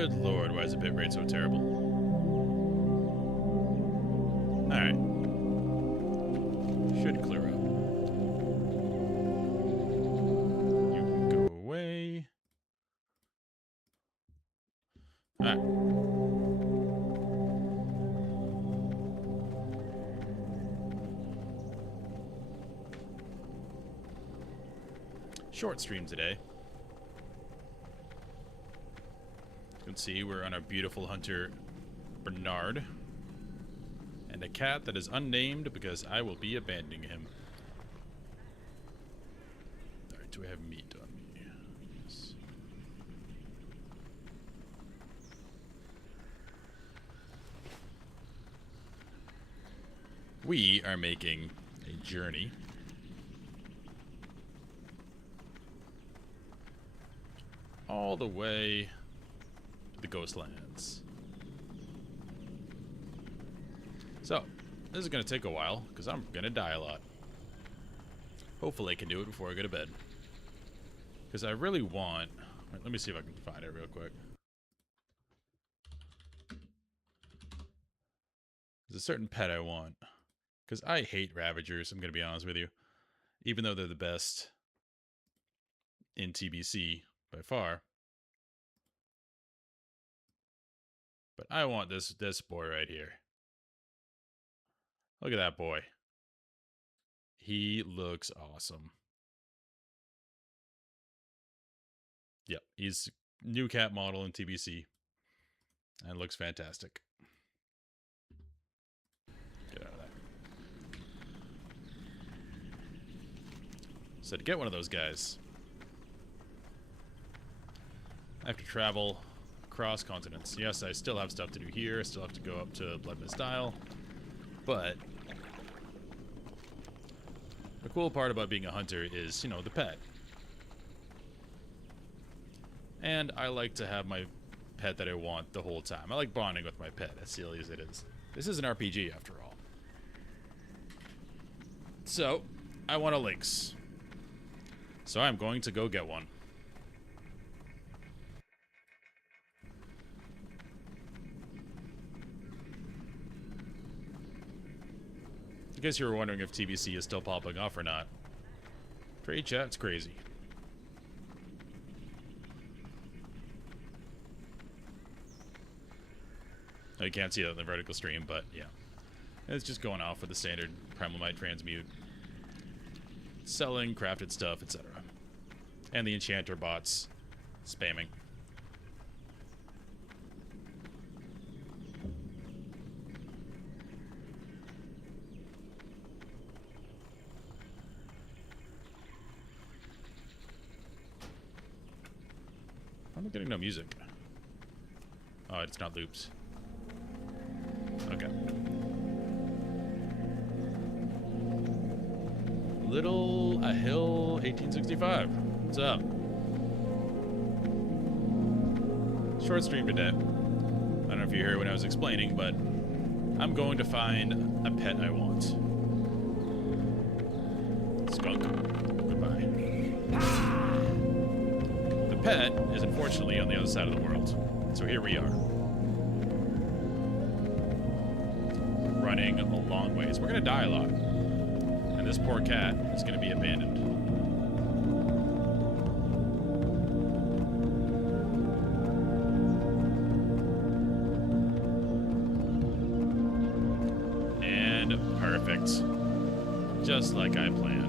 Good lord, why is the bitrate so terrible? Alright. Should clear up. You can go away. Alright. Short stream today. You can see we're on our beautiful hunter Bernard. And a cat that is unnamed because I will be abandoning him. Alright, do I have meat on me? Yes. We are making a journey all the way to the Ghostlands. So, this is going to take a while, because I'm going to die a lot. Hopefully I can do it before I go to bed. Because I really want... Wait, let me see if I can find it real quick. There's a certain pet I want. Because I hate Ravagers, I'm going to be honest with you. Even though they're the best in TBC by far. But I want this boy right here. Look at that boy. He looks awesome. Yep, he's new cat model in TBC. And looks fantastic. Get out of there. So to get one of those guys, I have to travel across continents. Yes, I still have stuff to do here. I still have to go up to Blood Mist Isle. But the cool part about being a hunter is, you know, the pet. And I like to have my pet that I want the whole time. I like bonding with my pet, as silly as it is. This is an RPG, after all. So, I want a lynx. So I'm going to go get one. In case you were wondering if TBC is still popping off or not. Trade chat's crazy. Oh, you can't see that in the vertical stream, but yeah. It's just going off with the standard Primalite transmute. Selling crafted stuff, etc. And the enchanter bots spamming. I'm getting no music. Oh, it's not loops. Okay. Little a Hill 1865. What's up? Short stream today. I don't know if you heard when I was explaining, but I'm going to find a pet I want. Skunk. Goodbye. The pet is unfortunately on the other side of the world. So here we are. Running a long ways. We're gonna die a lot. And this poor cat is gonna be abandoned. And perfect. Just like I planned.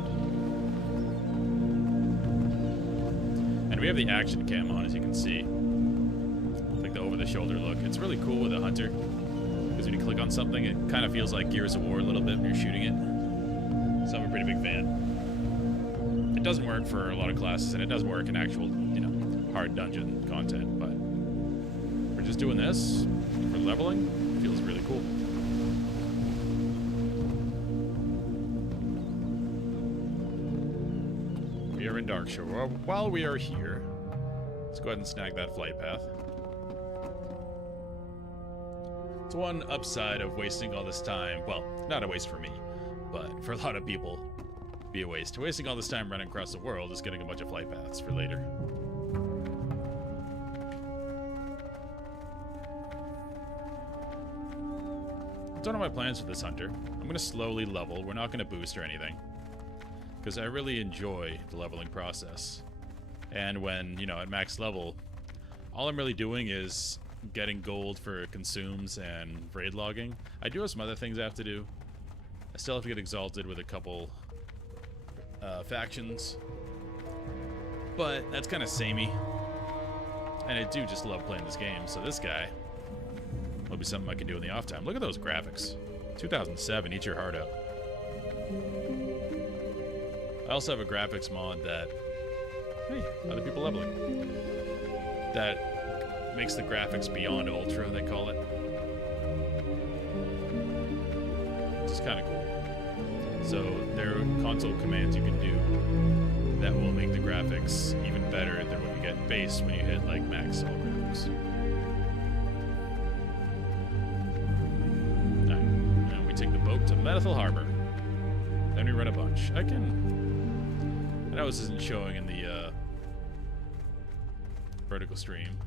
And we have the action cam on, as you can see. Like the over-the-shoulder look. It's really cool with a hunter. Because when you click on something, it kind of feels like Gears of War a little bit when you're shooting it. So I'm a pretty big fan. It doesn't work for a lot of classes, and it does work in actual, you know, hard dungeon content, but we're just doing this for leveling. It feels really cool. We are in Darkshore. While we are here, let's go ahead and snag that flight path. It's one upside of wasting all this time. Well, not a waste for me, but for a lot of people, be a waste. Wasting all this time running across the world is getting a bunch of flight paths for later. don't know my plans for this hunter. I'm going to slowly level. We're not going to boost or anything. Because I really enjoy the leveling process. And when, you know, at max level, all I'm really doing is getting gold for consumes and raid logging. I do have some other things I have to do. I still have to get exalted with a couple factions. But that's kind of samey. And I do just love playing this game. So this guy will be something I can do in the off time. Look at those graphics. 2007, eat your heart out. I also have a graphics mod that, hey, other people leveling, that makes the graphics beyond ultra, they call it. Which is kind of cool. So there are console commands you can do that will make the graphics even better than what you get base when you hit like max all graphics. Alright, and we take the boat to Medethil Harbor. Then we run a bunch. I know this isn't showing in the vertical stream.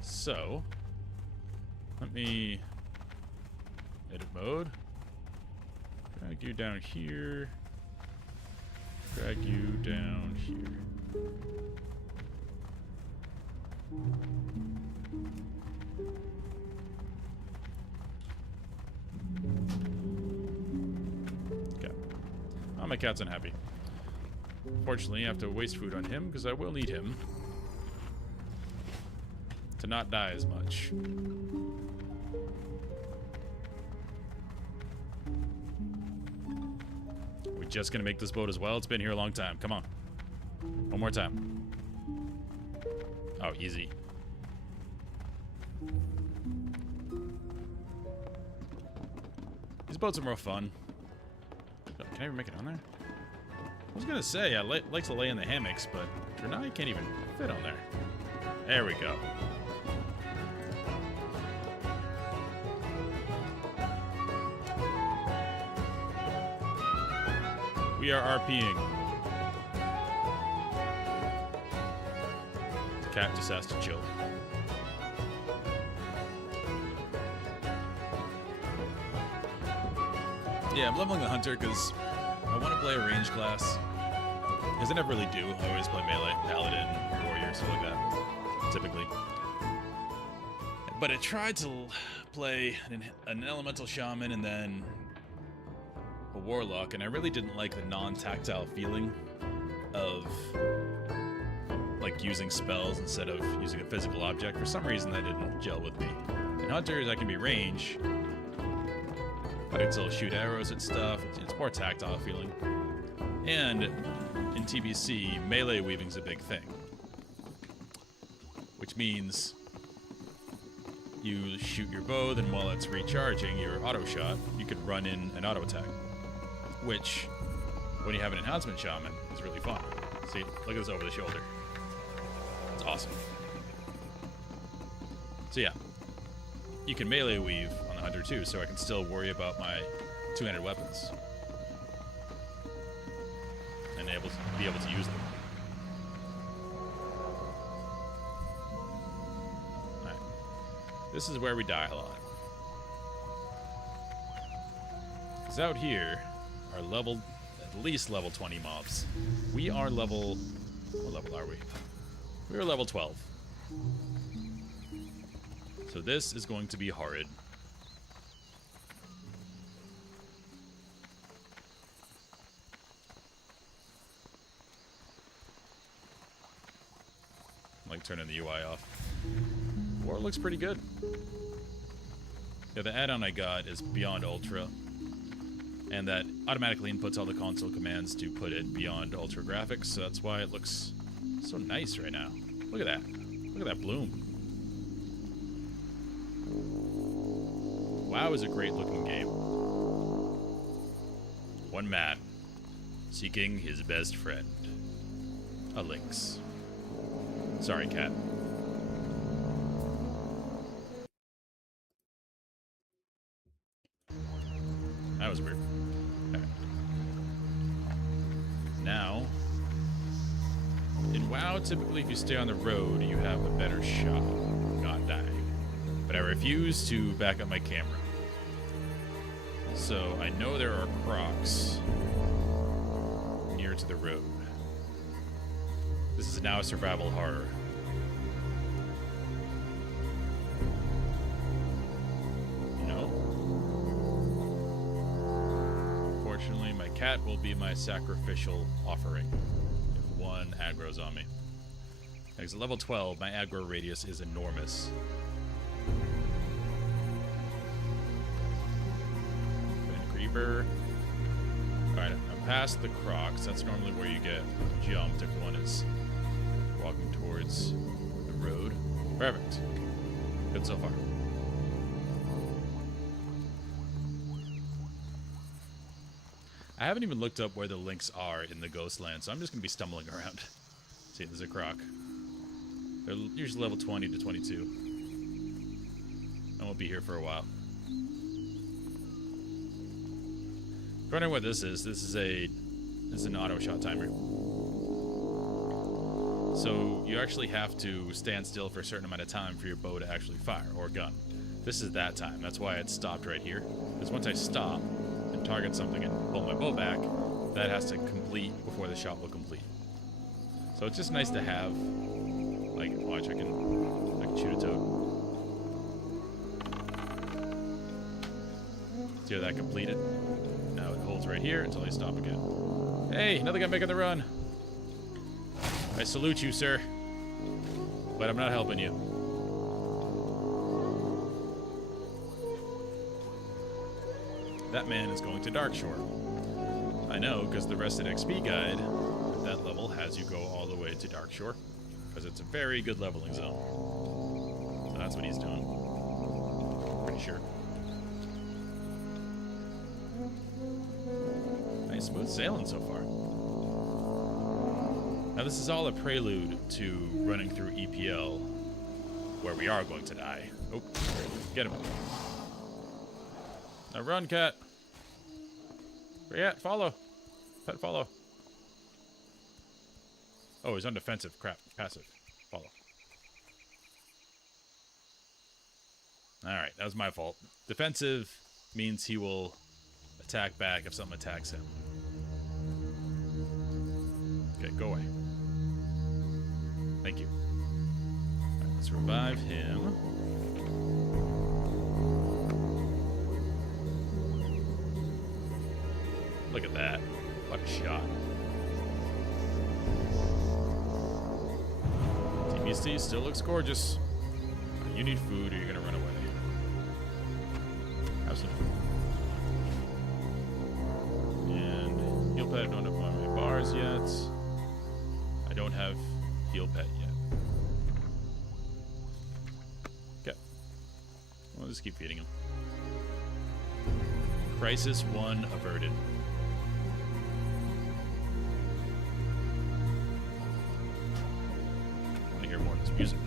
So, let me edit mode. Drag you down here. Drag you down here. Okay. Oh, my cat's unhappy. Fortunately, I have to waste food on him because I will need him to not die as much. We're just gonna make this boat as well. It's been here a long time. Come on. One more time. Oh, easy. These boats are more fun. Can I even make it on there? I was gonna say, I like to lay in the hammocks, but for now I can't even fit on there. There we go. We are RPing. The cat just has to chill. Yeah, I'm leveling the hunter because I want to play a range class. Because I never really do. I always play melee, paladin, warrior, stuff like that. Typically. But I tried to play an elemental shaman and then a warlock, and I really didn't like the non-tactile feeling of like using spells instead of using a physical object. For some reason that didn't gel with me. In hunters I can be range, but I can still shoot arrows at stuff. It's more tactile feeling. And in TBC, melee weaving's a big thing. Which means you shoot your bow, then while it's recharging your auto shot, you could run in an auto attack. Which, when you have an enhancement shaman, is really fun. See, look at this over the shoulder. It's awesome. So yeah, you can melee weave on the hunter too, so I can still worry about my two-handed weapons. And be able to use them. Alright. This is where we die a lot. Because out here are leveled, at least level 20 mobs. We are level... What level are we? We are level 12. So this is going to be horrid. Like turning the UI off. War looks pretty good. Yeah, the add-on I got is Beyond Ultra. And that automatically inputs all the console commands to put it beyond ultra graphics, so that's why it looks so nice right now. Look at that. Look at that bloom. WoW is a great looking game. One man seeking his best friend. A lynx. Sorry, cat. That was weird. Okay. Now, in WoW, typically if you stay on the road, you have a better shot of not dying. But I refuse to back up my camera. So I know there are crocs near to the road. This is now a survival horror. No. Unfortunately, my cat will be my sacrificial offering if one aggro's on me. Because at level 12, my aggro radius is enormous. Creeper. Alright, I'm past the crocs. That's normally where you get jumped if one is walking towards the road. Perfect. Good so far. I haven't even looked up where the links are in the Ghostland, so I'm just going to be stumbling around. See, there's a croc. They're usually level 20 to 22. I won't be here for a while. Wondering what this is. This is an auto shot timer. So you actually have to stand still for a certain amount of time for your bow to actually fire, or gun. This is that time. That's why it stopped right here. Because once I stop and target something and pull my bow back, that has to complete before the shot will complete. So it's just nice to have. Like, watch, I can shoot a toad. See how that completed? Now it holds right here until I stop again. Hey, another guy making the run. I salute you, sir. But I'm not helping you. That man is going to Darkshore. I know, because the Rested XP guide at that level has you go all the way to Darkshore. Because it's a very good leveling zone. So that's what he's doing. Pretty sure. Nice smooth sailing so far. Now this is all a prelude to running through EPL, where we are going to die. Oh, get him. Now run, cat. Where you at? Follow. Pet follow. Oh, he's on defensive. Crap. Passive. Follow. Alright, that was my fault. Defensive means he will attack back if something attacks him. Okay, go away. Thank you. Alright, let's revive him. Look at that. What a shot. TBC still looks gorgeous. You need food or you're gonna run away. Have some food. And heal pet, I don't have my bars yet. I don't have heal pet yet. Okay. We'll just keep feeding him. Crisis 1 averted. I want to hear more of this music.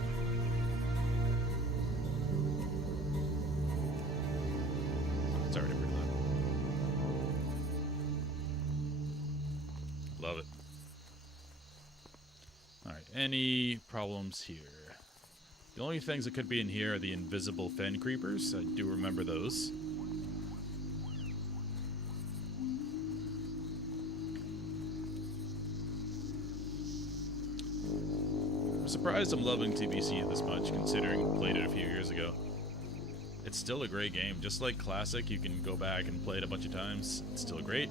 It's already pretty loud. Love it. Alright, any problems here? The only things that could be in here are the invisible fen creepers. I do remember those. I'm surprised I'm loving TBC this much, considering I played it a few years ago. It's still a great game. Just like Classic, you can go back and play it a bunch of times. It's still great.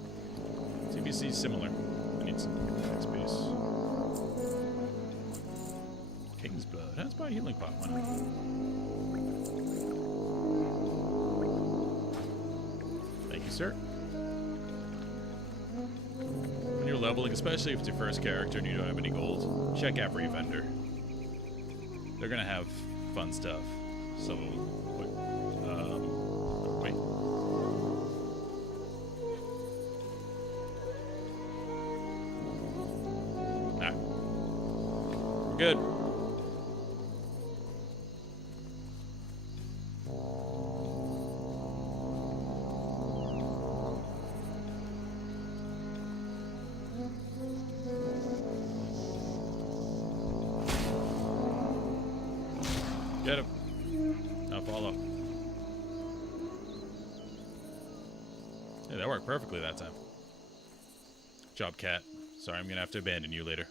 TBC is similar. I need some space. King's Blood. Let's buy a healing pot. Why not? Thank you, sir. When you're leveling, especially if it's your first character and you don't have any gold, check every vendor. They're gonna have fun stuff. So, wait. Ah. We're good. Get him. Now follow. Hey, that worked perfectly that time. Job, cat. Sorry, I'm gonna have to abandon you later.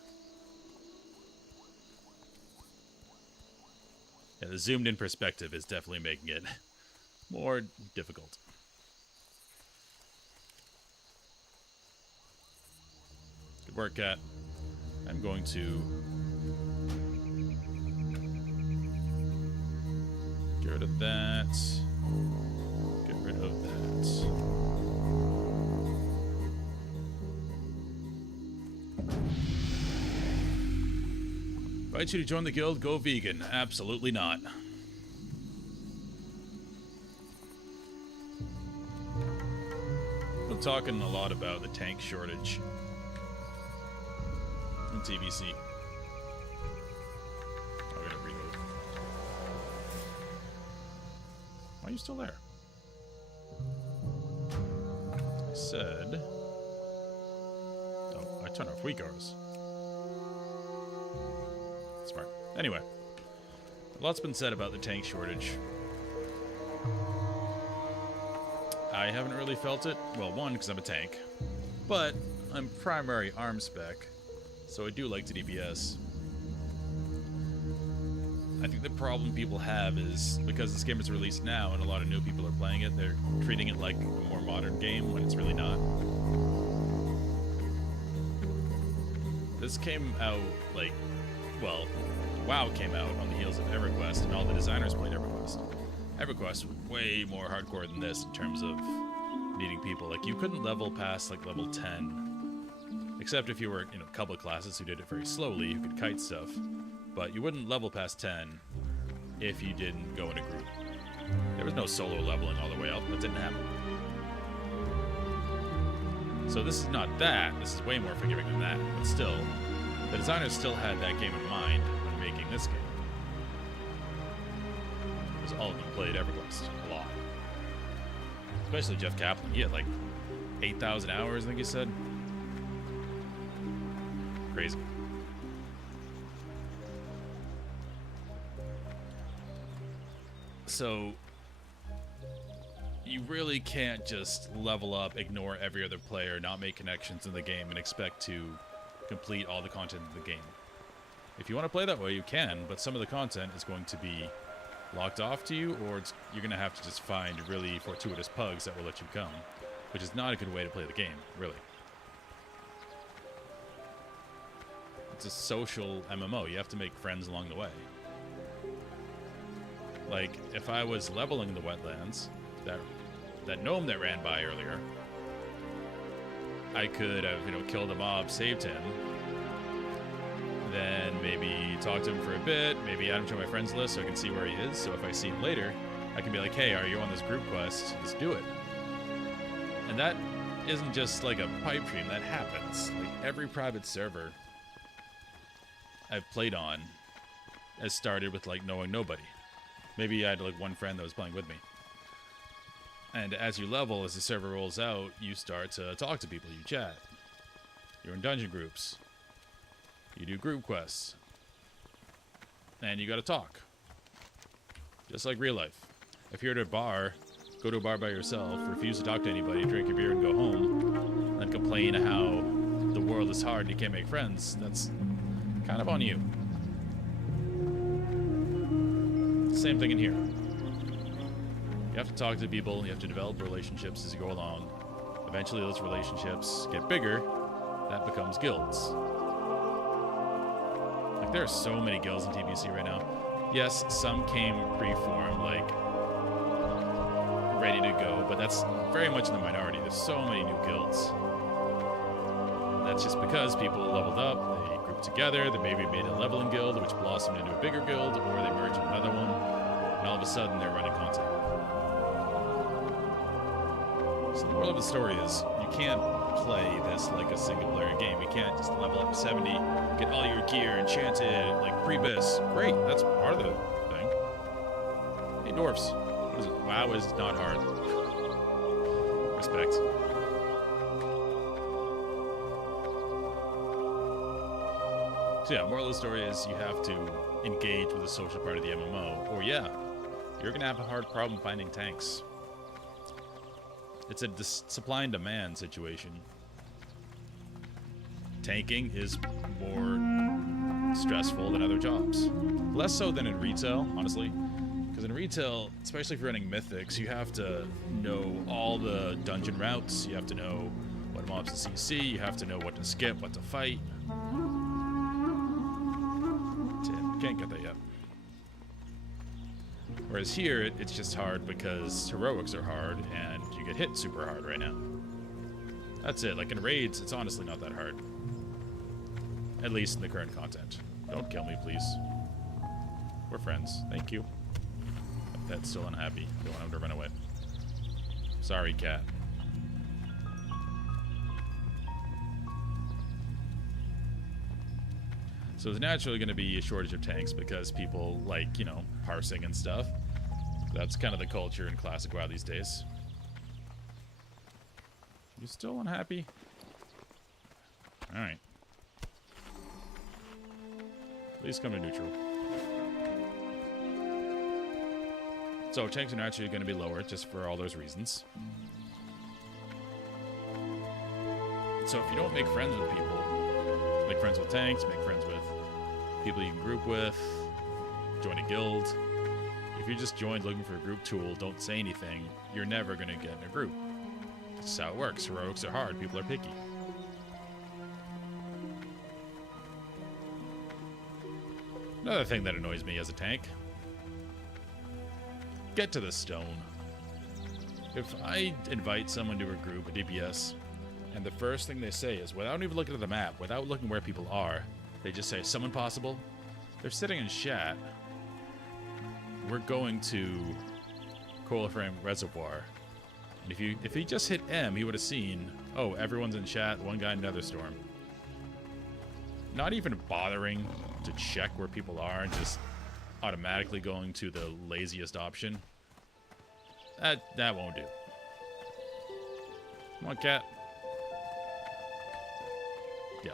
Yeah, the zoomed in perspective is definitely making it more difficult. Good work, cat. I'm going to get rid of that. Get rid of that. Invite you to join the guild, go vegan. Absolutely not. We're talking a lot about the tank shortage in TBC. Oh, we're gonna reload. Why are you still there? I said... Oh, I turned off weak arrows. Smart. Anyway, a lot's been said about the tank shortage. I haven't really felt it. Well, one, because I'm a tank. But I'm primary arm spec, so I do like to DPS. I think the problem people have is, because this game is released now and a lot of new people are playing it, they're treating it like a more modern game when it's really not. This came out, like... Well, WoW came out on the heels of EverQuest, and all the designers played EverQuest. EverQuest was way more hardcore than this in terms of needing people. Like, you couldn't level past, like, level 10. Except if you were in a couple of classes who did it very slowly, who could kite stuff. But you wouldn't level past 10 if you didn't go in a group. There was no solo leveling all the way up. That didn't happen. So this is not that. This is way more forgiving than that. But still... The designers still had that game in mind when making this game. Because all of them played EverQuest a lot. Especially Jeff Kaplan. He had like 8,000 hours, I think he said. Crazy. So, you really can't just level up, ignore every other player, not make connections in the game, and expect to complete all the content of the game. If you want to play that way, you can, but some of the content is going to be locked off to you, or you're going to have to just find really fortuitous pugs that will let you come, which is not a good way to play the game, really. It's a social MMO. You have to make friends along the way. Like, if I was leveling the wetlands, that gnome that ran by earlier, I could have, killed a mob, saved him, then maybe talk to him for a bit, maybe add him to my friends list so I can see where he is, so if I see him later, I can be like, hey, are you on this group quest? Let's do it. And that isn't just like a pipe dream, that happens. Like, every private server I've played on has started with, like, knowing nobody. Maybe I had, like, one friend that was playing with me. And as you level, as the server rolls out, you start to talk to people, you chat. You're in dungeon groups. You do group quests. And you gotta talk. Just like real life. If you're at a bar, go to a bar by yourself, refuse to talk to anybody, drink your beer and go home, and complain how the world is hard and you can't make friends, that's kind of on you. Same thing in here. You have to talk to people, you have to develop relationships as you go along. Eventually those relationships get bigger, that becomes guilds. Like, there are so many guilds in TBC right now. Yes, some came pre-formed, like, ready to go, but that's very much in the minority. There's so many new guilds. That's just because people leveled up, they grouped together, they maybe made a leveling guild, which blossomed into a bigger guild, or they merged with another one, and all of a sudden they're running content. So the moral of the story is, you can't play this like a single-player game. You can't just level up to 70, get all your gear enchanted, like pre-bis. Great, that's part of the thing. Hey, dwarfs. What is it? WoW is not hard. Respect. So yeah, moral of the story is you have to engage with the social part of the MMO, or yeah, you're gonna have a hard problem finding tanks. It's a supply and demand situation. Tanking is more stressful than other jobs. Less so than in retail, honestly. Because in retail, especially if you're running mythics, you have to know all the dungeon routes. You have to know what mobs to CC. You have to know what to skip, what to fight. Can't get that yet. Whereas here, it's just hard because heroics are hard and you get hit super hard right now. That's it. Like in raids, it's honestly not that hard. At least in the current content. Don't kill me, please. We're friends. Thank you. My pet's still unhappy. Don't want him to run away. Sorry, cat. So there's naturally going to be a shortage of tanks because people like, you know, parsing and stuff. That's kind of the culture in Classic WoW these days. You still unhappy? Alright. Please come to neutral. So tanks are naturally going to be lower just for all those reasons. So if you don't make friends with people, make friends with tanks, make friends with people you can group with, join a guild. If you just joined looking for a group tool, don't say anything, you're never going to get in a group. That's how it works. Heroics are hard. People are picky. Another thing that annoys me as a tank. Get to the stone. If I invite someone to a group, a DPS, and the first thing they say is, without even looking at the map, without looking where people are, they just say, "Summon possible?" They're sitting in chat. We're going to Coral Frame Reservoir. And if he just hit M, he would have seen, oh, everyone's in chat, one guy in Netherstorm. Not even bothering to check where people are and just automatically going to the laziest option. That won't do. Come on, cat. Yeah.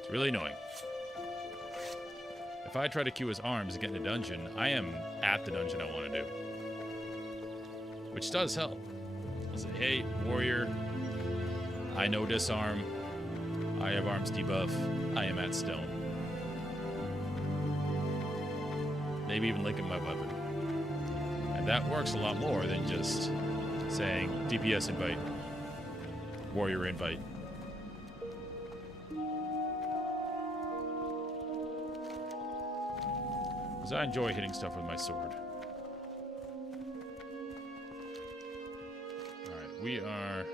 It's really annoying. If I try to queue his arms and get in a dungeon, I am at the dungeon I want to do. Which does help. I'll say, hey, warrior, I know disarm. I have arms debuff. I am at stone. Maybe even linking my weapon. And that works a lot more than just saying DPS invite, warrior invite. Because I enjoy hitting stuff with my sword. Alright, we are...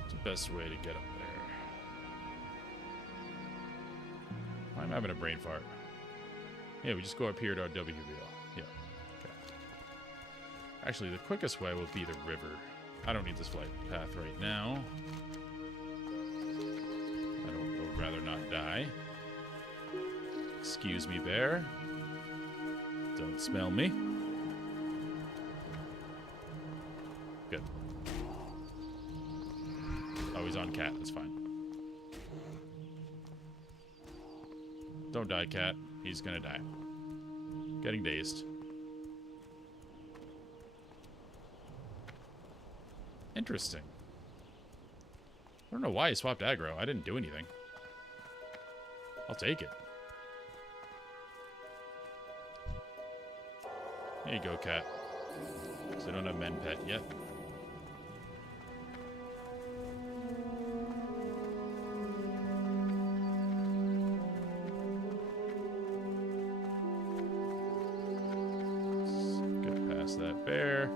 What's the best way to get up there? I'm having a brain fart. Yeah, we just go up here to our WBL. Yeah, okay. Actually, the quickest way would be the river. I don't need this flight path right now. I would rather not die. Excuse me, bear. Don't smell me. Good. Oh, he's on cat. That's fine. Don't die, cat. He's gonna die. Getting dazed. Interesting. I don't know why he swapped aggro. I didn't do anything. I'll take it. There you go, cat. Because I don't have men pet yet. That bear.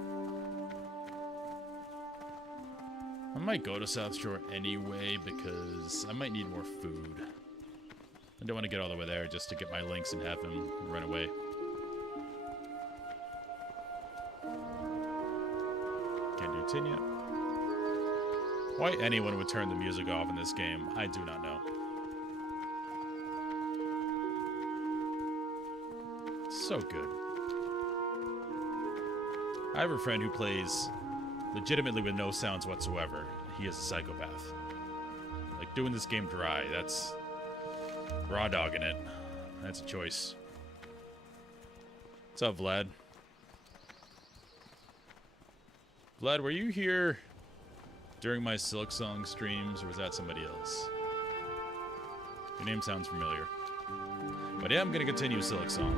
I might go to South Shore anyway because I might need more food. I don't want to get all the way there just to get my LYNX and have him run away. Can't do tin yet. Why anyone would turn the music off in this game, I do not know. So good. I have a friend who plays legitimately with no sounds whatsoever. He is a psychopath. Like, doing this game dry, that's raw dogging it. That's a choice. What's up, Vlad? Vlad, were you here during my Silk Song streams, or was that somebody else? Your name sounds familiar. But yeah, I'm going to continue Silk Song.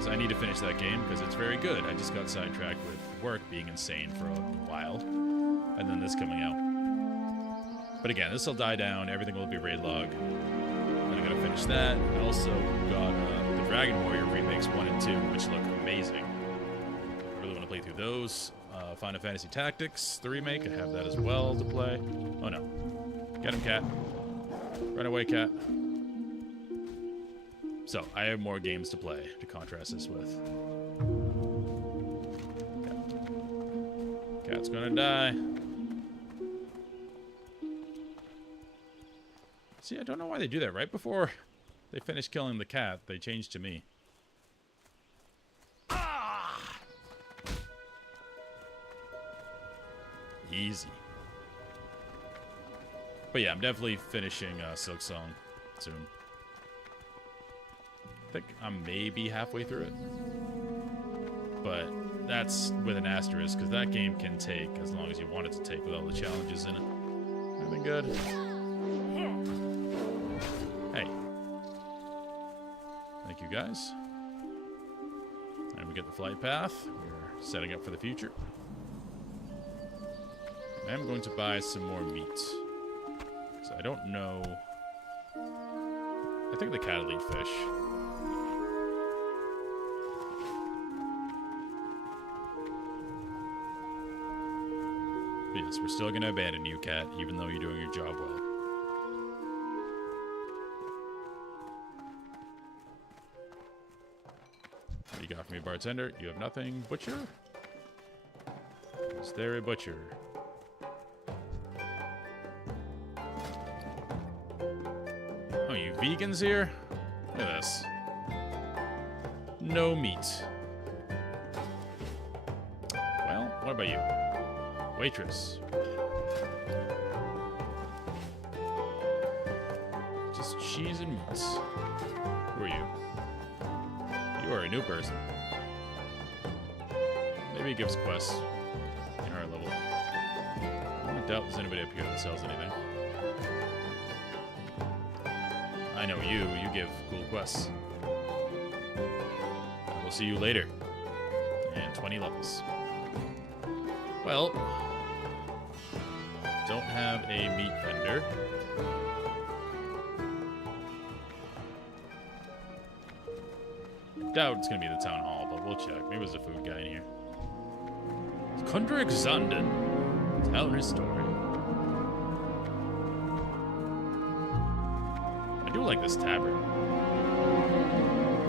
So I need to finish that game because it's very good. I just got sidetracked with work being insane for a while. And then this coming out. But again, this will die down. Everything will be raid log. Then I got to finish that. I also got the Dragon Warrior remakes 1 and 2, which look amazing. I really want to play through those. Final Fantasy Tactics, the remake. I have that as well to play. Oh no. Get him, cat. Run away, cat. So, I have more games to play to contrast this with. Cat's gonna die. See, I don't know why they do that. Right before they finish killing the cat, they change to me. Ah! Easy. But yeah, I'm definitely finishing Silk Song soon. I think I'm maybe halfway through it. But that's with an asterisk, because that game can take as long as you want it to take with all the challenges in it. Everything good? Hey. Thank you, guys. And we get the flight path. We're setting up for the future. I'm going to buy some more meat. Because I don't know... I think the cat will eat fish. But yes, we're still going to abandon you, cat, even though you're doing your job well. What you got for me, bartender? You have nothing. Butcher? Is there a butcher? Oh, you vegans here? Look at this. No meat. Well, what about you? Waitress. Just cheese and meats. Who are you? You are a new person. Maybe it gives quests in our level. I don't doubt there's anybody up here that sells anything. I know you give cool quests. I will see you later. And 20 levels. Well, don't have a meat vendor. I doubt it's gonna be the town hall, but we'll check. Maybe there's a food guy in here. Kundrik Zanden. Tell her story. I do like this tavern.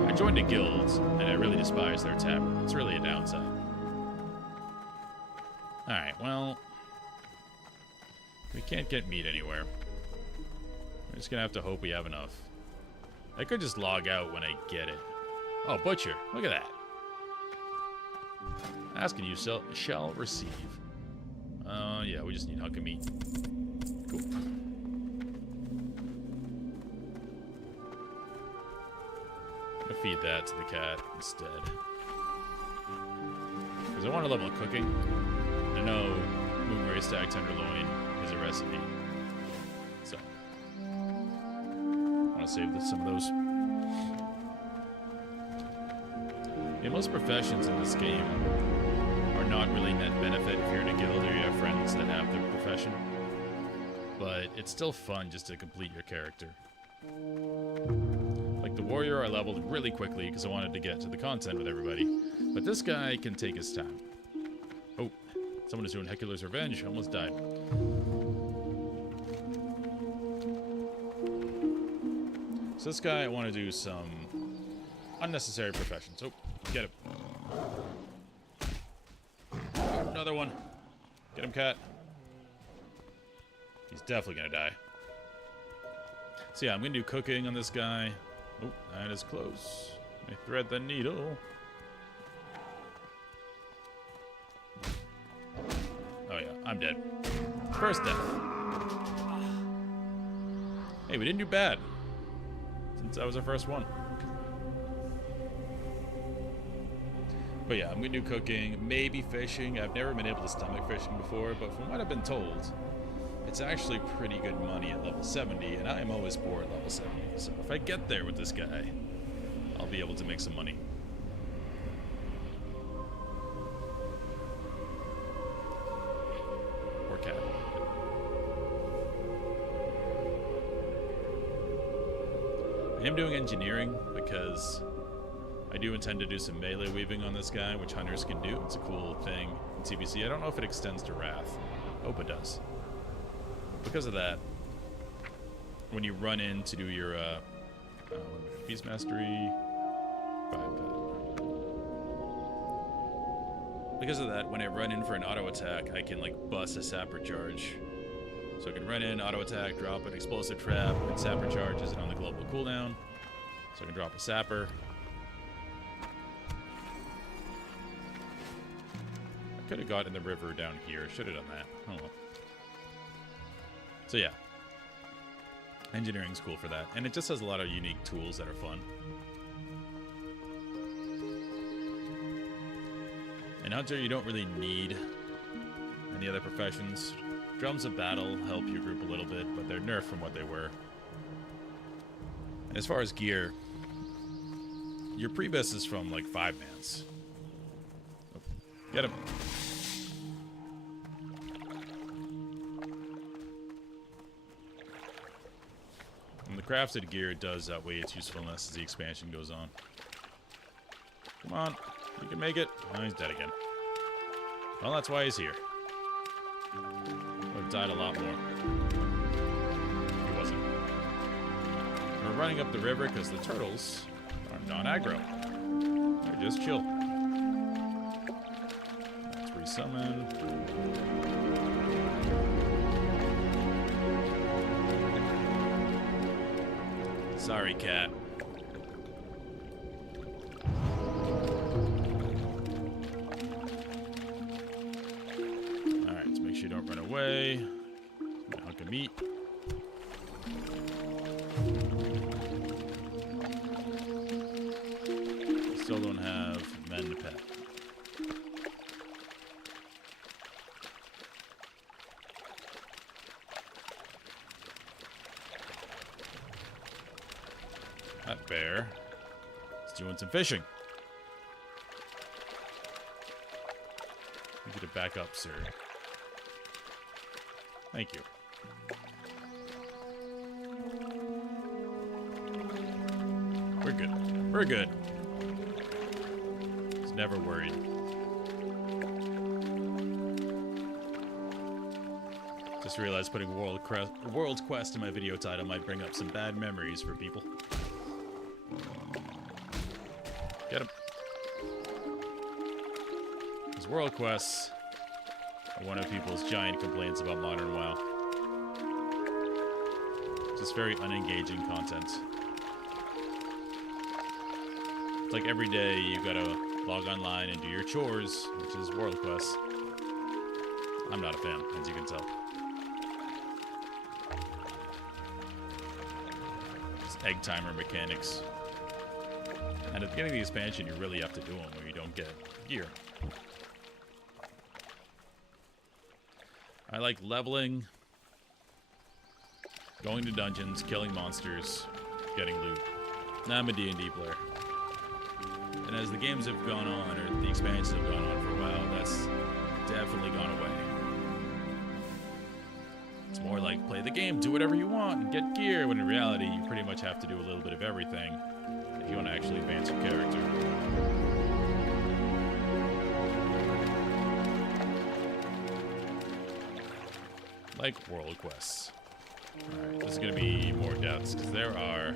I joined a guild, and I really despise their tavern. It's really a downside. Alright, well... we can't get meat anywhere. We're just gonna have to hope we have enough. I could just log out when I get it. Oh, butcher. Look at that. Asking you shall receive. Yeah, we just need a hunk of meat. Cool. I'm gonna feed that to the cat instead. Because I want a level of cooking. I know Moonray Stag Tenderloin is a recipe. So, I want to save some of those. Yeah, most professions in this game are not really net benefit if you're in a guild or you have friends that have their profession. But it's still fun just to complete your character. Like the warrior I leveled really quickly because I wanted to get to the content with everybody. But this guy can take his time. Oh, someone is doing Hecular's Revenge. I almost died. So this guy, I want to do some unnecessary professions. Oh, get him. Another one. Get him, cat. He's definitely gonna die. So yeah, I'm gonna do cooking on this guy. Oh, that is close. Let me thread the needle. Oh yeah, I'm dead. First death. Hey, we didn't do bad. Since that was our first one. But yeah, I'm gonna do cooking, maybe fishing. I've never been able to stomach fishing before, but from what I've been told, it's actually pretty good money at level 70, and I am always poor at level 70. So if I get there with this guy, I'll be able to make some money. Poor cat. I am doing engineering because I do intend to do some melee weaving on this guy, which hunters can do. It's a cool thing in TBC. I don't know if it extends to Wrath. I hope it does. Because of that, when you run in to do your Beast Mastery 5, because of that, when I run in for an auto attack, I can like bust a sapper charge. So I can run in, auto attack, drop an explosive trap, and sapper charges it on the global cooldown. So I can drop a sapper. I could have got in the river down here. Should have done that. Oh well. So yeah, engineering's cool for that, and it just has a lot of unique tools that are fun. In Hunter, you don't really need any other professions. Drums of Battle help your group a little bit, but they're nerfed from what they were. And as far as gear, your pre-best is from like 5-mans. Oh, get him. And the crafted gear does outweigh its usefulness as the expansion goes on. Come on, you can make it. Oh, he's dead again. Well, that's why he's here. Would have died a lot more. He wasn't. We're running up the river because the turtles are non-aggro. They're just chill. Let's resummon. Sorry, cat. Alright, let's make sure you don't run away. A hunk of meat. Still don't have men to pet. That bear is doing some fishing. You get it back up, sir. Thank you. We're good. We're good. He's never worried. Just realized putting World Quest in my video title might bring up some bad memories for people. Get him. Because World Quests are one of people's giant complaints about modern WoW. Just very unengaging content. It's like every day you gotta log online and do your chores, which is World Quest. I'm not a fan, as you can tell. Just egg timer mechanics. And at the beginning of the expansion, you really have to do them or you don't get gear. I like leveling, going to dungeons, killing monsters, getting loot. Now I'm a D&D player. And as the games have gone on, or the expansions have gone on for a while, that's definitely gone away. It's more like play the game, do whatever you want, and get gear, when in reality, you pretty much have to do a little bit of everything if you want to actually advance your character. Like World Quests. Alright, this is going to be more deaths, because there are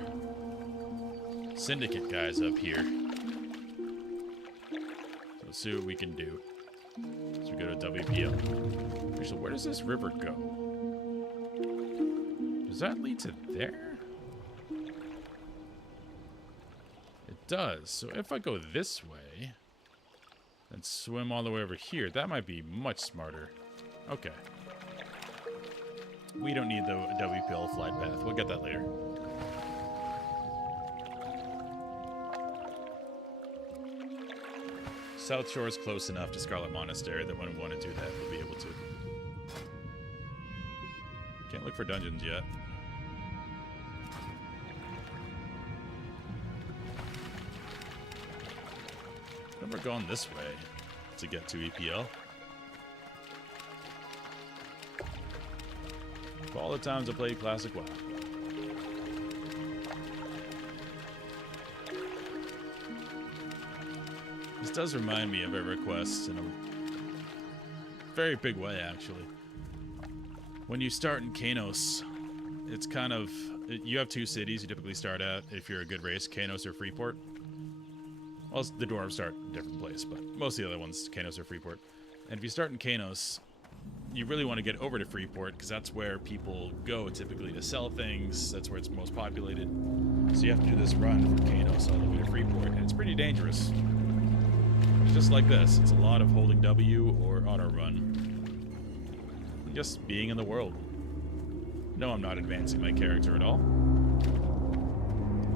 Syndicate guys up here. So let's see what we can do. So we go to WPL. Actually, where does this river go? Does that lead to there? It does. So if I go this way and swim all the way over here, that might be much smarter. Okay. We don't need the WPL flight path. We'll get that later. South Shore is close enough to Scarlet Monastery that when we want to do that, we'll be able to. Can't look for dungeons yet. Remember going this way to get to EPL. For all the times I played Classic WoW. This does remind me of EverQuest in a very big way, actually. When you start in Kanos, it's kind of... You have two cities you typically start at if you're a good race, Kanos or Freeport. Well, the dwarves start in a different place, but most of the other ones, Kanos or Freeport. And if you start in Kanos, you really want to get over to Freeport, because that's where people go typically to sell things. That's where it's most populated. So you have to do this run from Kanos all the way to Freeport, and it's pretty dangerous. It's just like this. It's a lot of holding W or auto run. Just being in the world. No, I'm not advancing my character at all.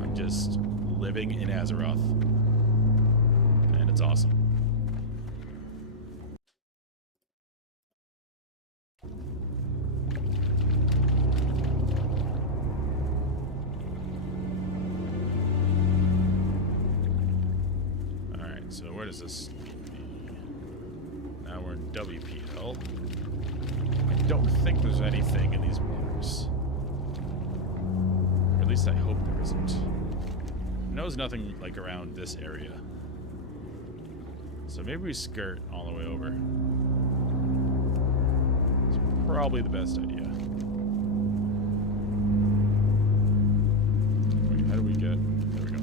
I'm just living in Azeroth. And it's awesome. Alright, so where does this lead me? Now we're in WPL. I don't think there's anything in these waters. Or at least I hope there isn't. I know there's nothing like around this area. So maybe we skirt all the way over. It's probably the best idea. Wait, how do we get... There we go.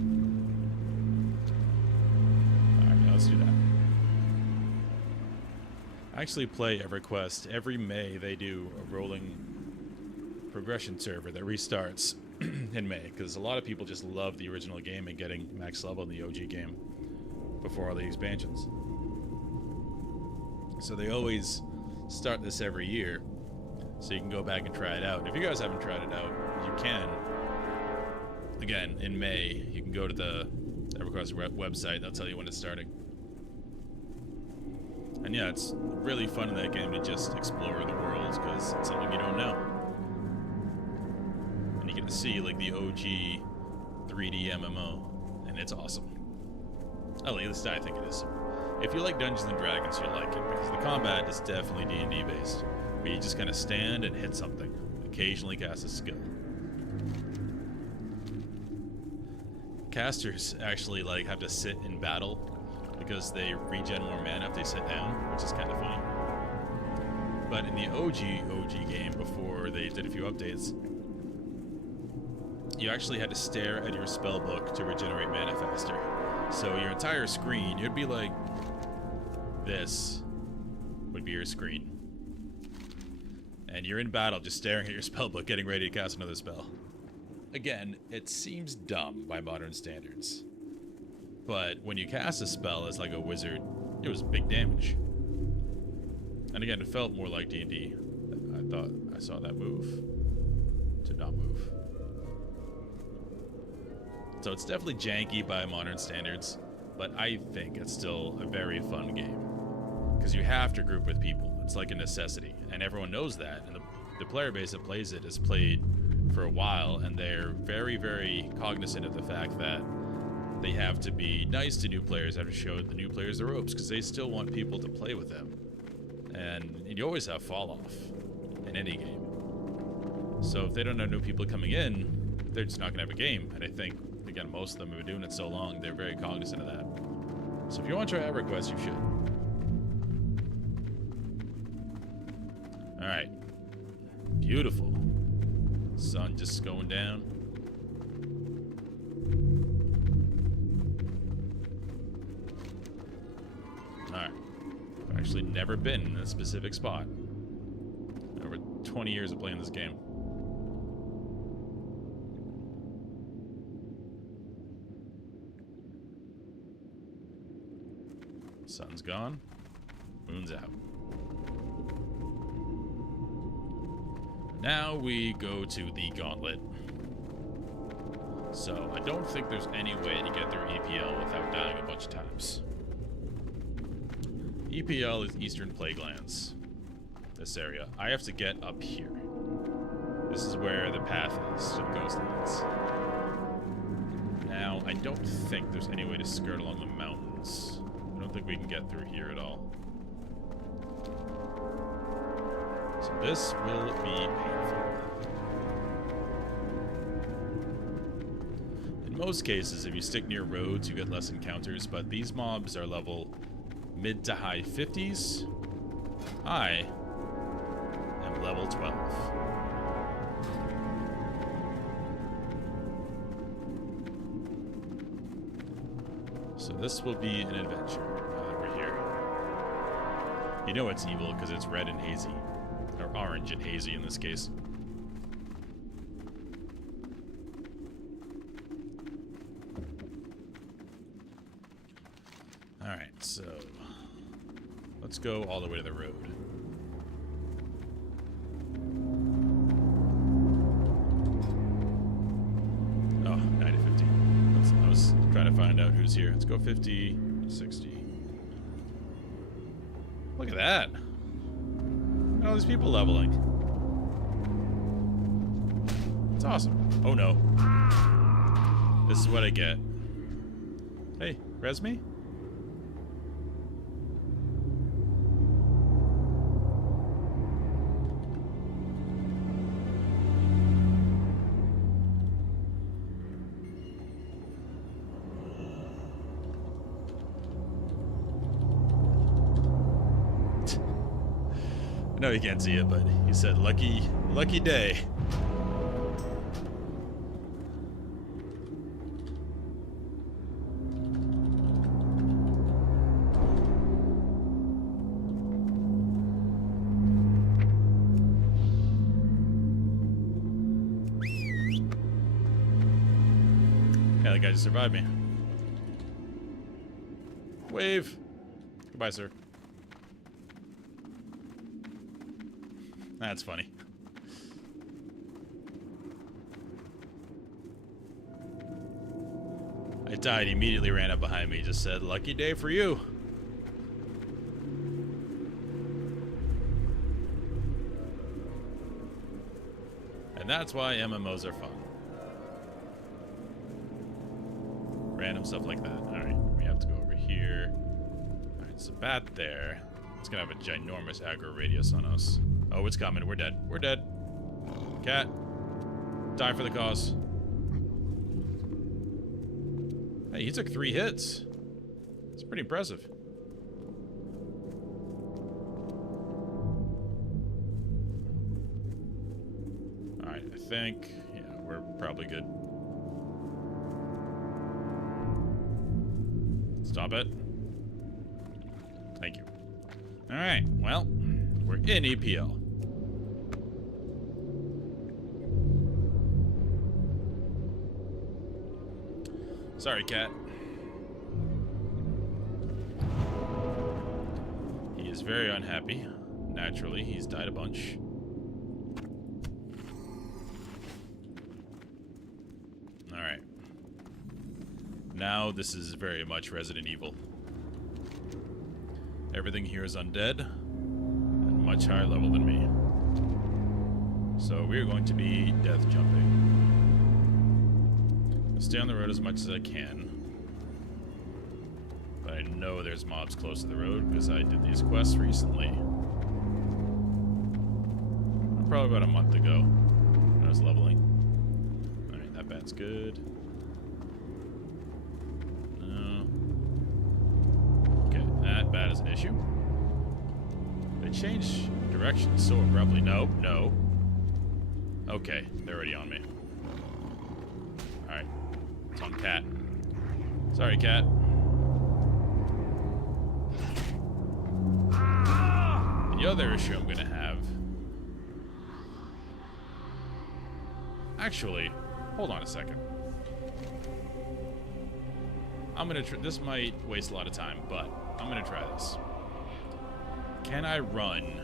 Alright, now let's do that. I actually play EverQuest. Every May they do a rolling progression server that restarts in May, because a lot of people just love the original game and getting max level in the OG game before all the expansions. So they always start this every year, so you can go back and try it out. And if you guys haven't tried it out, you can. Again, in May, you can go to the EverQuest website. They'll tell you when it's starting. And yeah, it's really fun in that game to just explore the worlds, because it's something you don't know. And you get to see like the OG 3D MMO, and it's awesome. At least I think it is. If you like Dungeons and Dragons, you'll like it, because the combat is definitely D&D based, where you just kind of stand and hit something, occasionally cast a skill. Casters actually like have to sit in battle because they regen more mana if they sit down, which is kind of funny. But in the OG game, before they did a few updates, you actually had to stare at your spellbook to regenerate mana faster. So your entire screen, you'd be like, this would be your screen. And you're in battle just staring at your spellbook, getting ready to cast another spell. Again, it seems dumb by modern standards. But when you cast a spell as like a wizard, it was big damage. And again, it felt more like D&D. I thought I saw that move. To not move. So it's definitely janky by modern standards, but I think it's still a very fun game. Because you have to group with people. It's like a necessity, and everyone knows that. And the player base that plays it has played for a while, and they're very, very cognizant of the fact that they have to be nice to new players, have to show the new players the ropes, because they still want people to play with them. And you always have fall off in any game. So if they don't have new people coming in, they're just not going to have a game. And I think, again, most of them have been doing it so long, they're very cognizant of that. So if you want to try EverQuest, you should. Alright. Beautiful. Sun just going down. Alright. I've actually never been in a specific spot. Over 20 years of playing this game. Sun's gone. Moon's out. Now we go to the gauntlet. So I don't think there's any way to get through EPL without dying a bunch of times. EPL is Eastern Plaguelands. This area. I have to get up here. This is where the path is to the Ghostlands. Now, I don't think there's any way to skirt along the mountains. I don't think we can get through here at all. So this will be painful. In most cases, if you stick near roads, you get less encounters, but these mobs are level mid to high 50s. I am level 12. So this will be an adventure now that we're here. You know it's evil because it's red and hazy. Or orange and hazy in this case. Alright, so let's go all the way to the road. Oh, 9 to 15. I was trying to find out who's here. Let's go 50, 60. Look at that. Look at all these people leveling. It's awesome. Oh no. This is what I get. Hey, res me? I know you can't see it, but he said, lucky day. Yeah, that guy just survived me. Wave. Goodbye, sir. That's funny. I died, he immediately ran up behind me, just said, lucky day for you. And that's why MMOs are fun. Random stuff like that. Alright, we have to go over here. Alright, it's a bat there. It's gonna have a ginormous aggro radius on us. Oh, it's coming. We're dead. We're dead. Cat. Die for the cause. Hey, he took 3 hits. It's pretty impressive. Alright, I think... yeah, we're probably good. Stop it. Thank you. Alright, well... we're in EPL. Sorry, cat. He is very unhappy. Naturally, he's died a bunch. Alright. Now this is very much Resident Evil. Everything here is undead. Much higher level than me. So we're going to be death jumping. I'll stay on the road as much as I can. But I know there's mobs close to the road because I did these quests recently. Probably about a month ago when I was leveling. Alright, that bat's good. No. Okay, that bat is an issue. They changed direction so abruptly. No, no. Okay, they're already on me. Alright. It's on cat. Sorry, cat. The other issue I'm gonna have... actually, hold on a second. I'm gonna this might waste a lot of time, but I'm gonna try this. Can I run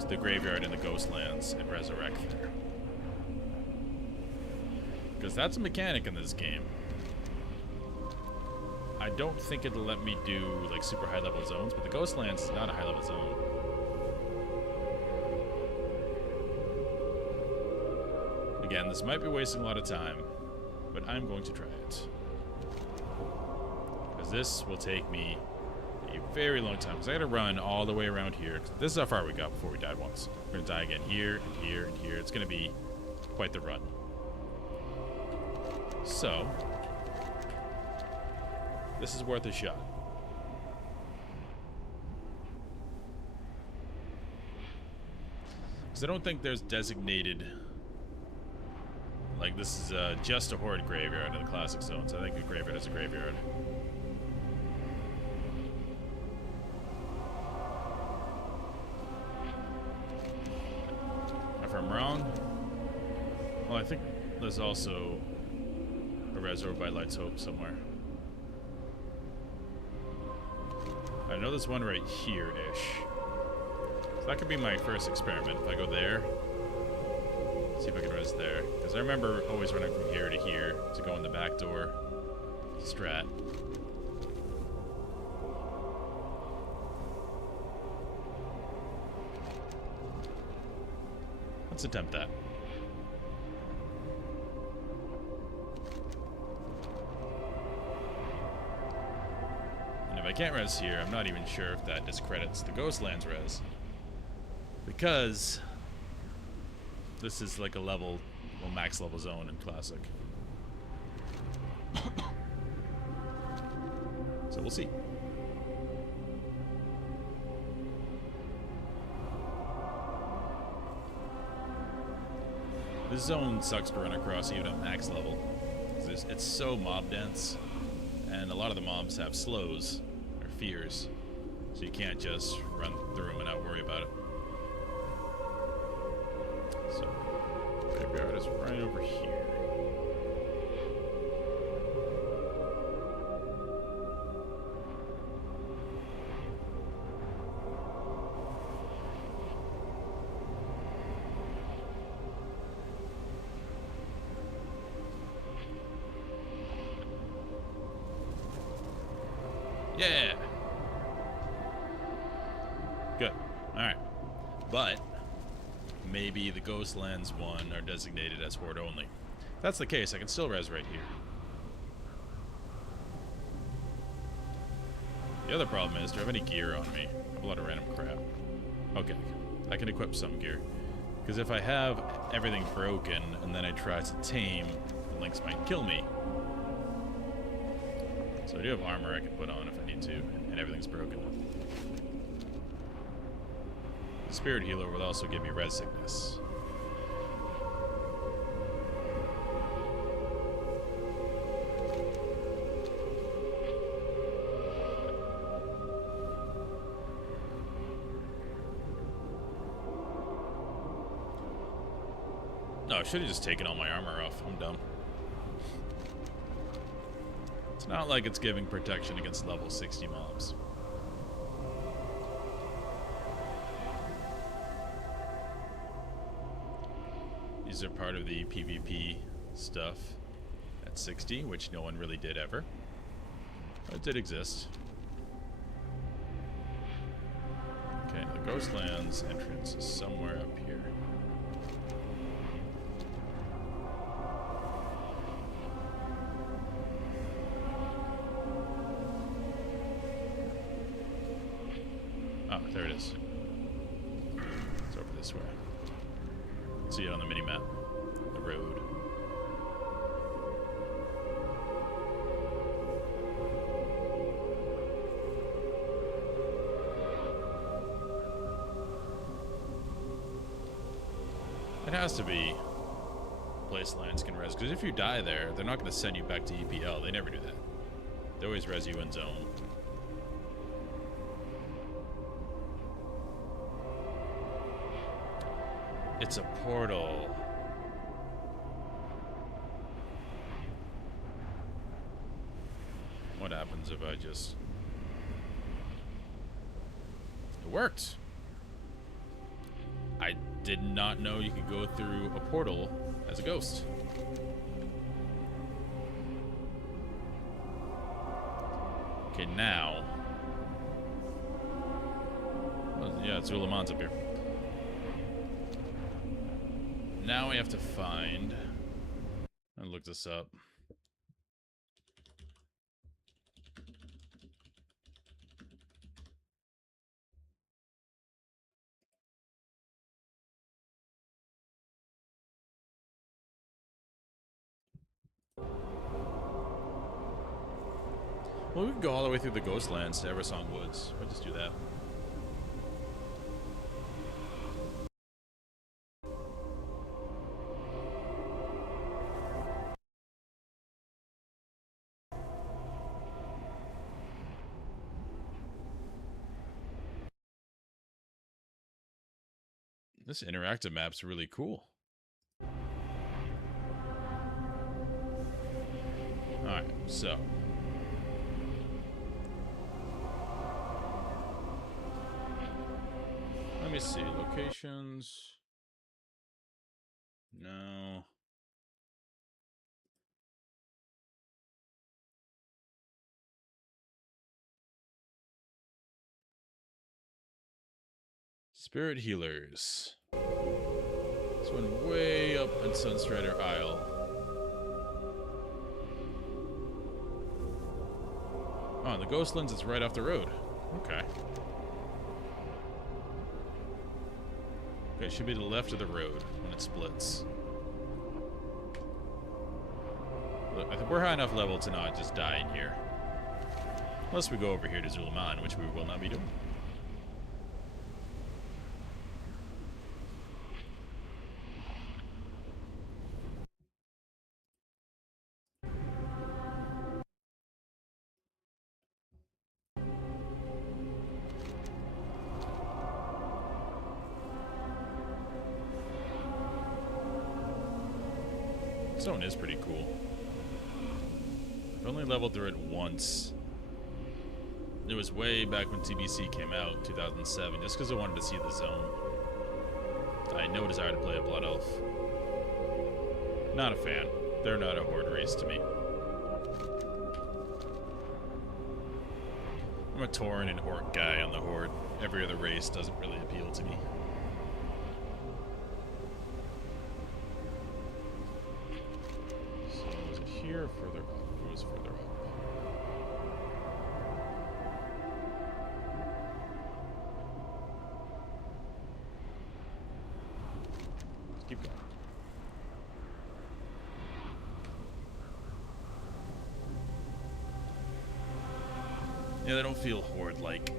to the graveyard in the Ghostlands and resurrect there? Because that's a mechanic in this game. I don't think it'll let me do like super high level zones, but the Ghostlands is not a high level zone. Again, this might be wasting a lot of time, but I'm going to try it. Because this will take me a very long time. Because I gotta run all the way around here. This is how far we got before we died once. We're gonna die again here, and here, and here. It's gonna be quite the run. So, this is worth a shot. Because I don't think there's designated... Like, this is just a Horde graveyard in the classic zones. I think a graveyard is a graveyard. If I'm wrong... Well, I think there's also a reservoir by Light's Hope somewhere. I know there's one right here-ish. So that could be my first experiment. If I go there, see if I can res there. Because I remember always running from here to here to go in the back door. Strat. Let's attempt that. And if I can't res here, I'm not even sure if that discredits the Ghostlands res. Because this is like a level, well, max level zone in Classic. So we'll see. This zone sucks to run across even at max level. It's so mob dense, and a lot of the mobs have slows or fears, so you can't just run through them and not worry about it. So, graveyard is right over here. Yeah! Good. Alright. But maybe the Ghostlands one are designated as Horde only. If that's the case, I can still res right here. The other problem is, do I have any gear on me? I have a lot of random crap. Okay, I can equip some gear. Because if I have everything broken and then I try to tame, the LYNX might kill me. So I do have armor I can put on if I need to, and everything's broken. The Spirit Healer will also give me res sickness. No, I should have just taken all my armor off. I'm dumb. It's not like it's giving protection against level 60 mobs. These are part of the PvP stuff at 60, which no one really did ever. But it did exist. Okay, the Ghostlands entrance is somewhere up here. Oh, there it is. It's over this way. See it on the mini-map. The road. It has to be a place LYNX can res, because if you die there, they're not going to send you back to EPL. They never do that. They always res you in zone. It's a portal. What happens if I just... It worked. I did not know you could go through a portal as a ghost. Okay, now. Well, yeah, Zulamon's up here. Now we have to find. And look this up. Well, we can go all the way through the Ghostlands to Eversong Woods. We'll just do that. This interactive map's really cool. Alright, so. Let me see. Locations. No. Spirit Healers. This one way up in Sunstrider Isle. Oh, the Ghostlands is right off the road. Okay. Okay, it should be to the left of the road when it splits. Look, I think we're high enough level to not just die in here. Unless we go over here to Zulaman, which we will not be doing. This zone is pretty cool. I've only leveled through it once. It was way back when TBC came out in 2007, just because I wanted to see the zone. I had no desire to play a Blood Elf. Not a fan. They're not a horde race to me. I'm a Tauren and Orc guy on the horde. Every other race doesn't really appeal to me. Here or further up? It was further up. Let's keep going. Yeah, they don't feel horde-like.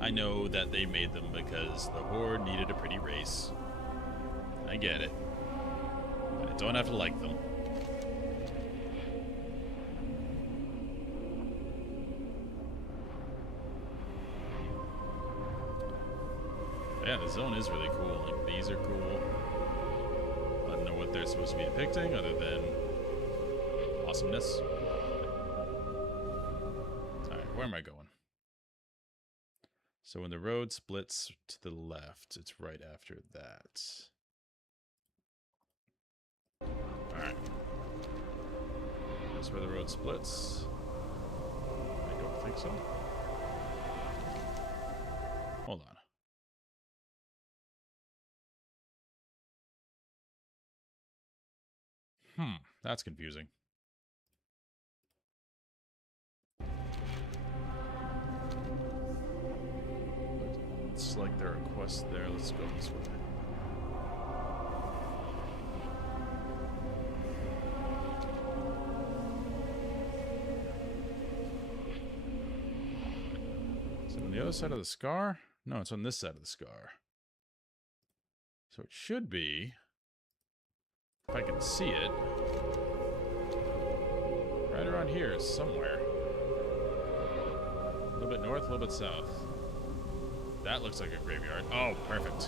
I know that they made them because the horde needed a pretty race. I get it. I don't have to like them. Yeah, the zone is really cool. Like, these are cool. I don't know what they're supposed to be depicting other than awesomeness. Alright, where am I going? So when the road splits to the left, it's right after that. Alright. That's where the road splits. I don't think so. Hold on. That's confusing. It's like there are quests there. Let's go this way. The other side of the scar? No, it's on this side of the scar. So it should be, if I can see it, right around here somewhere. A little bit north, a little bit south. That looks like a graveyard. Oh, perfect.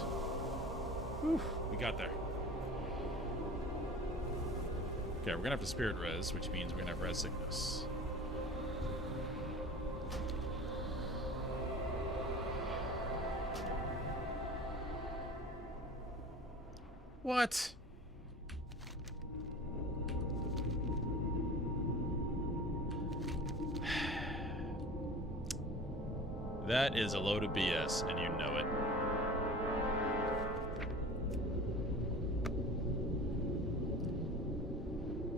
Whew, we got there. Okay, we're gonna have to spirit res, which means we're gonna have res sickness. What? That is a load of BS, and you know it.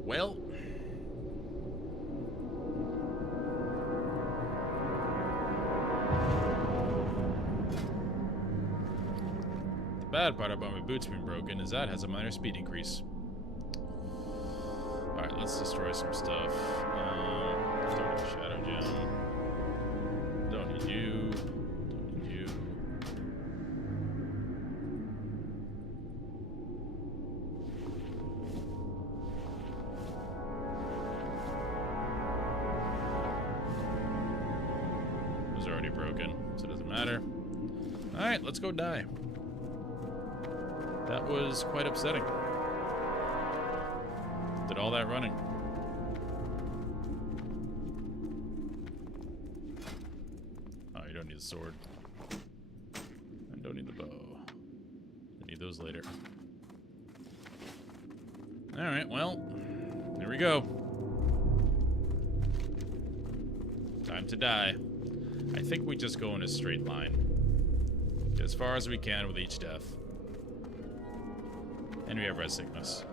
Well, the bad part about my boots being broken is that has a minor speed increase. Alright, let's destroy some stuff. Don't need Shadow Gem. Don't need you. Don't need you. It was already broken, so it doesn't matter. Alright, let's go die. That was quite upsetting. Did all that running. Oh, you don't need the sword. I don't need the bow. I need those later. Alright, well, here we go. Time to die. I think we just go in a straight line. Get as far as we can with each death. And we have red sickness.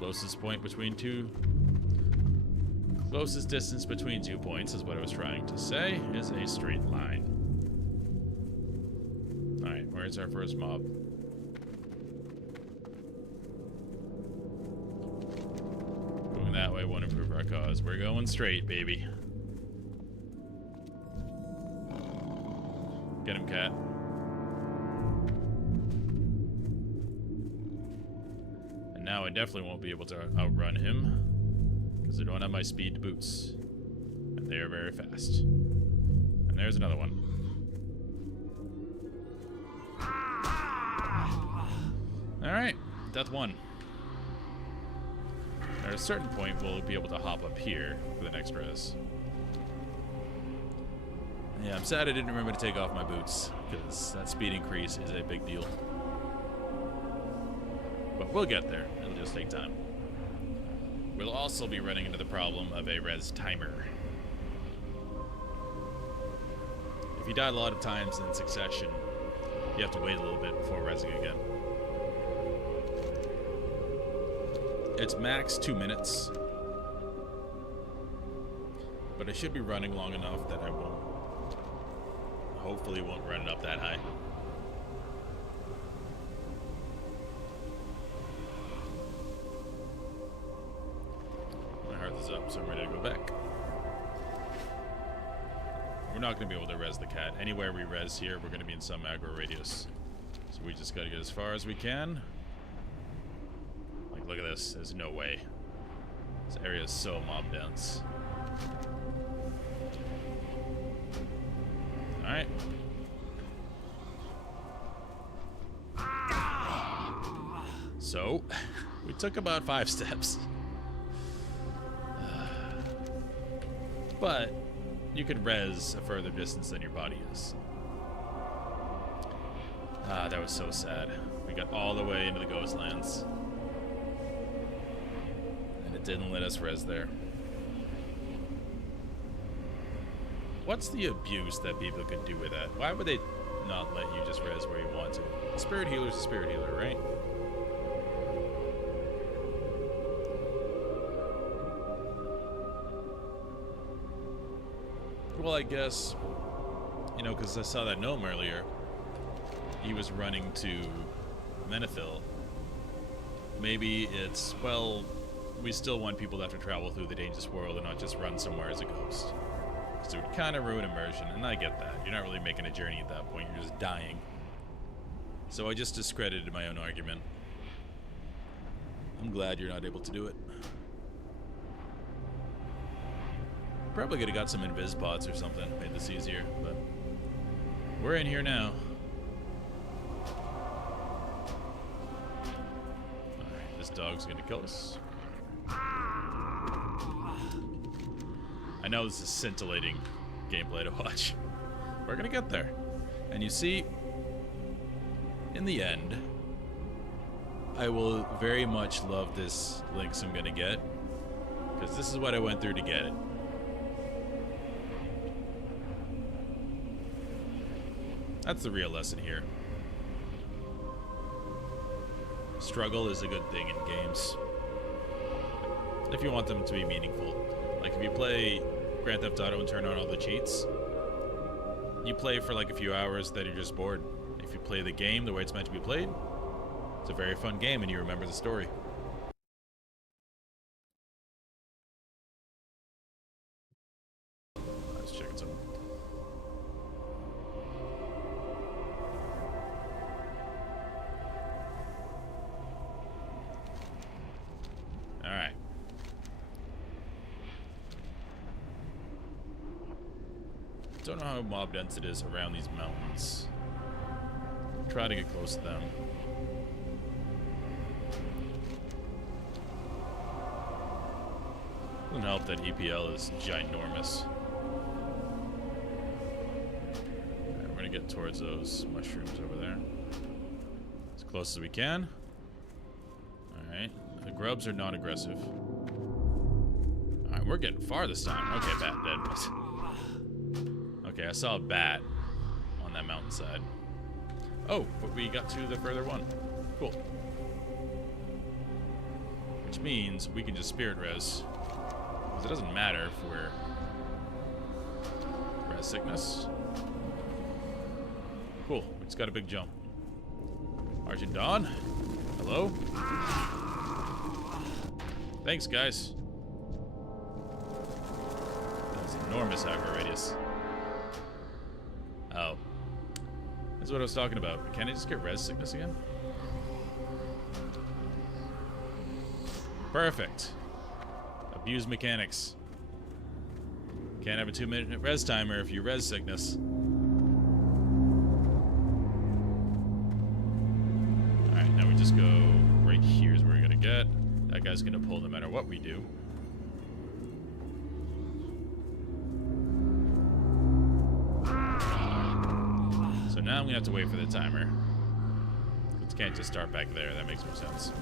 Closest distance between 2 points is what I was trying to say, is a straight line. Alright, where's our first mob? Going that way won't improve our cause. We're going straight, baby. Get him, cat. And now I definitely won't be able to outrun him, because I don't have my speed boots. And they are very fast. And there's another one. Alright, death one. At a certain point, we'll be able to hop up here for the next res. Yeah, I'm sad I didn't remember to take off my boots, because that speed increase is a big deal. But we'll get there. It'll just take time. We'll also be running into the problem of a res timer. If you die a lot of times in succession, you have to wait a little bit before resing again. It's max 2 minutes. But I should be running long enough that I won't. Hopefully won't run it up that high. My heart is up, so I'm ready to go back. We're not going to be able to res the cat. Anywhere we res here, we're going to be in some aggro radius. So we just got to get as far as we can. Like, look at this. There's no way. This area is so mob dense. Alright. So, we took about 5 steps. But, you can res a further distance than your body is. Ah, that was so sad. We got all the way into the ghost lands. And it didn't let us res there. What's the abuse that people could do with that? Why would they not let you just res where you want to? A spirit healer's a spirit healer, right? Well, I guess, you know, because I saw that gnome earlier. He was running to Menethil. Maybe it's, well, we still want people to have to travel through the dangerous world and not just run somewhere as a ghost. So it would kind of ruin immersion, and I get that. You're not really making a journey at that point, you're just dying. So I just discredited my own argument. I'm glad you're not able to do it. Probably could have got some invis pods or something, made this easier, but we're in here now. Alright, this dog's gonna kill us. I know this is scintillating gameplay to watch. We're gonna get there. And you see, in the end, I will very much love this Lynx I'm gonna get, because this is what I went through to get it. That's the real lesson here. Struggle is a good thing in games, if you want them to be meaningful. Like if you play Grand Theft Auto and turn on all the cheats, you play for like a few hours, then you're just bored. If you play the game the way it's meant to be played, it's a very fun game and you remember the story. Let's check it out. Alright. Don't know how mob dense it is around these mountains. Try to get close to them. Doesn't help that EPL is ginormous. Alright, we're gonna get towards those mushrooms over there. As close as we can. Alright. The grubs are non-aggressive. Alright, we're getting far this time. Okay, bat dead. Okay, I saw a bat on that mountainside. Oh, but we got to the further one. Cool. Which means we can just spirit res. Because it doesn't matter if we're res sickness. Cool, we just got a big jump. Argent Dawn. Hello? Thanks, guys. That's enormous aggro radius. Oh. That's what I was talking about. Can I just get res sickness again? Perfect. Abuse mechanics. Can't have a 2-minute res timer if you res sickness. Alright, now we just go right here is where we're gonna get. That guy's gonna pull no matter what we do. So now I'm gonna have to wait for the timer. It can't just start back there, that makes more sense.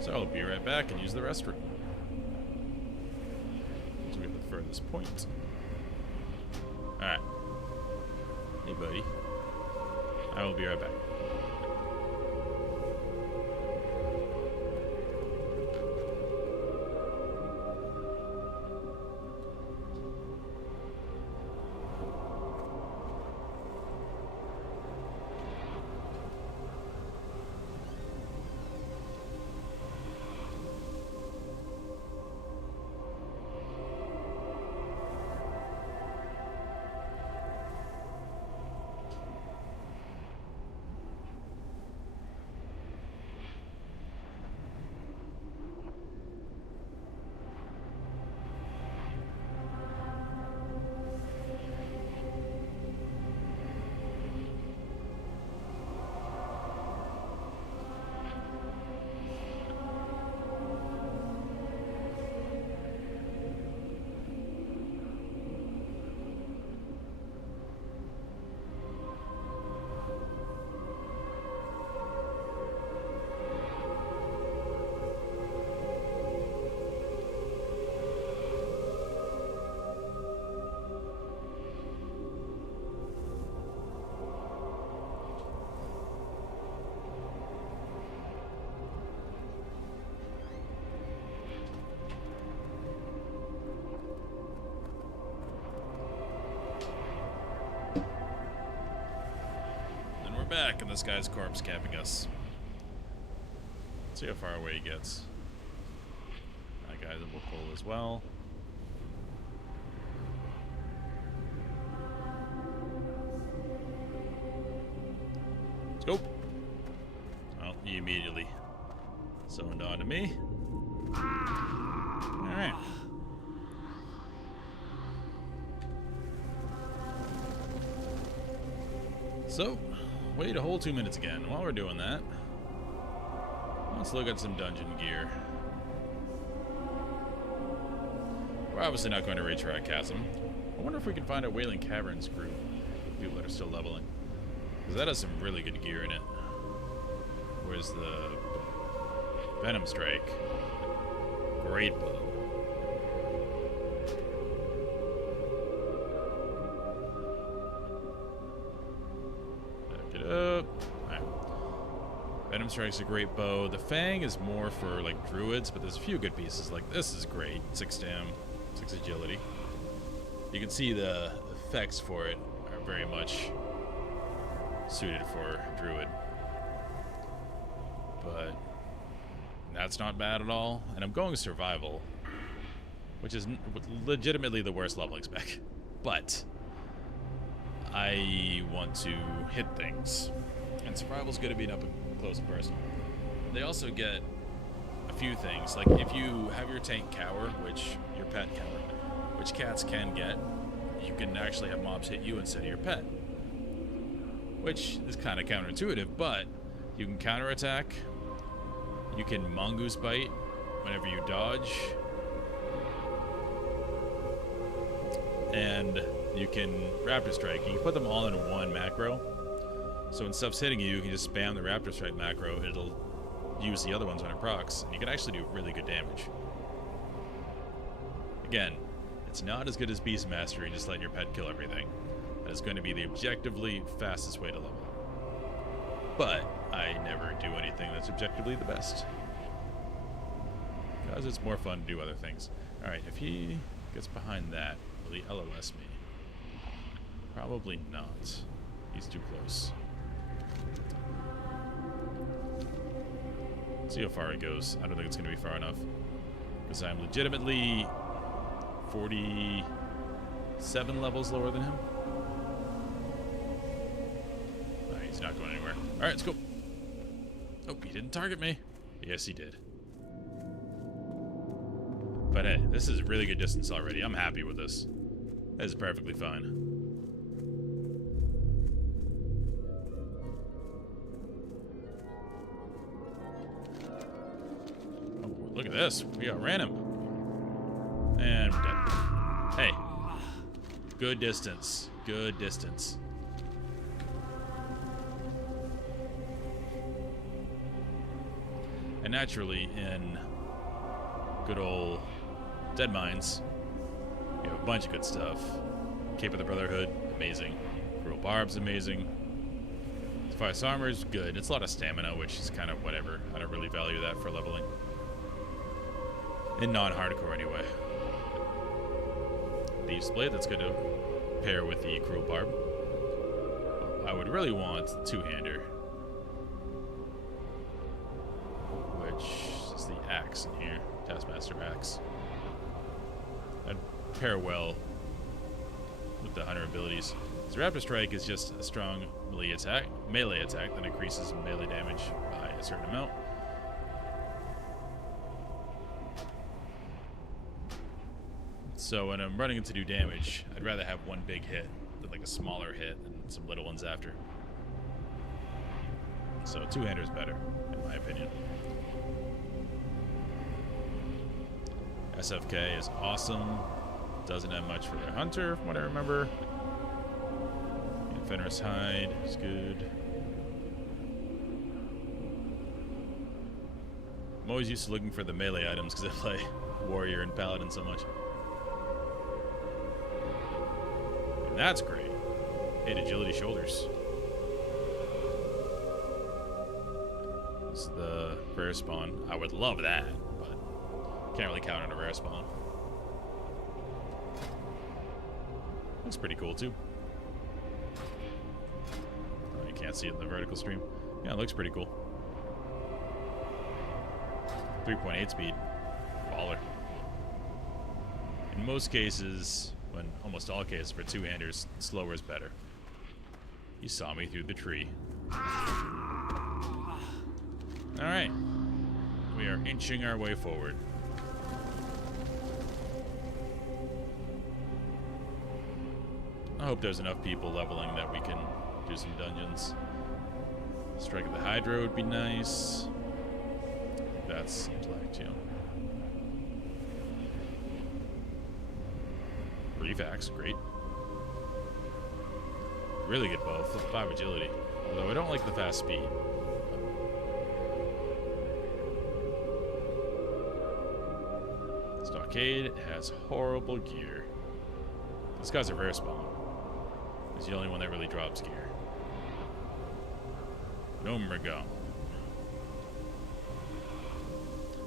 So I'll be right back and use the restroom. So we have the furthest point. Alright. Hey, buddy. I will be right back. Back and this guy's corpse capping us. Let's see how far away he gets. That guy will pull as well. Let's go. Well, he immediately zoned on to me. Alright. So wait a whole 2 minutes again. While we're doing that, let's look at some dungeon gear. We're obviously not going to retry Chasm. I wonder if we can find a Wailing Caverns group. People that are still leveling. Because that has some really good gear in it. Where's the Venom Strike? Great bow. Back it up. Alright. Venom Strike's a great bow. The Fang is more for like druids, but there's a few good pieces. Like this is great. 6 stam, 6 agility. You can see the effects for it are very much suited for druid. But that's not bad at all. And I'm going survival, which is legitimately the worst leveling spec. But I want to hit things. And survival's going to be an up and close and personal. They also get a few things. Like if you have your tank cower, which your pet cower, which cats can get, you can actually have mobs hit you instead of your pet. Which is kind of counterintuitive, but you can counterattack. You can mongoose bite whenever you dodge. And you can raptor strike. You can put them all in one macro. So when stuff's hitting you, you can just spam the raptor strike macro. It'll use the other ones when it procs, and you can actually do really good damage. Again, it's not as good as Beast Mastery, just letting your pet kill everything. That is going to be the objectively fastest way to level. But I never do anything that's objectively the best. Because it's more fun to do other things. Alright, if he gets behind that, will he LOS me? Probably not. He's too close. Let's see how far he goes. I don't think it's going to be far enough. Because I'm legitimately 47 levels lower than him. Alright, he's not going anywhere. Alright, let's go. Oh, he didn't target me. Yes, he did. But hey, this is really good distance already. I'm happy with this. This is perfectly fine. Oh, look at this. We outran him. And we're dead. Hey. Good distance. Good distance. And naturally, in good old Dead Mines, we have a bunch of good stuff. Cape of the Brotherhood, amazing. Cruel Barb's amazing. Defiance Armor's good. It's a lot of stamina, which is kind of whatever. I don't really value that for leveling. In non-hardcore, anyway. Thieves Blade, that's good to pair with the Cruel Barb. I would really want two-hander, which is the axe in here. Taskmaster axe. That'd pair well with the hunter abilities. So Raptor Strike is just a strong melee attack that increases melee damage by a certain amount. So when I'm running to do damage, I'd rather have one big hit than like a smaller hit and some little ones after. So two-hander is better, in my opinion. SFK is awesome. Doesn't have much for a hunter, from what I remember. Fenris Hide is good. I'm always used to looking for the melee items because I play Warrior and Paladin so much. And that's great. 8 agility shoulders. This is the rare spawn. I would love that, but can't really count on a rare spawn. Looks pretty cool too. Oh, you can't see it in the vertical stream. Yeah, it looks pretty cool. 3.8 speed. Baller. In most cases, when almost all cases for two-handers, slower is better. You saw me through the tree. Alright. We are inching our way forward. I hope there's enough people leveling that we can do some dungeons. Strike of the Hydra would be nice. That's intellect, yeah. refacts, great. Really good bow, 5 agility. Although I don't like the fast speed. Stockade has horrible gear. This guy's a rare spawn. He's the only one that really drops gear. No Mergon.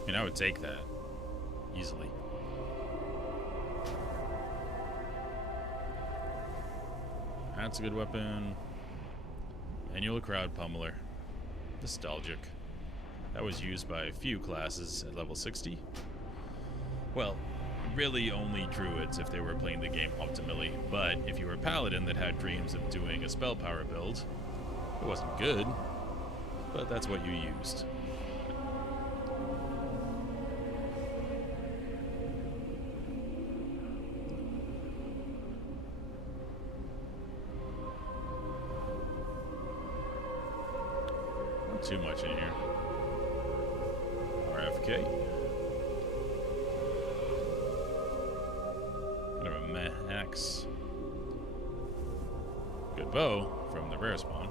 I mean, I would take that easily. That's a good weapon. Annual Crowd Pummeler. Nostalgic. That was used by a few classes at level 60. Well, really only druids if they were playing the game optimally. But if you were a paladin that had dreams of doing a spell power build, it wasn't good, but that's what you used. Not too much in here. RFK. Kind of a meh axe. Good bow from the rare spawn.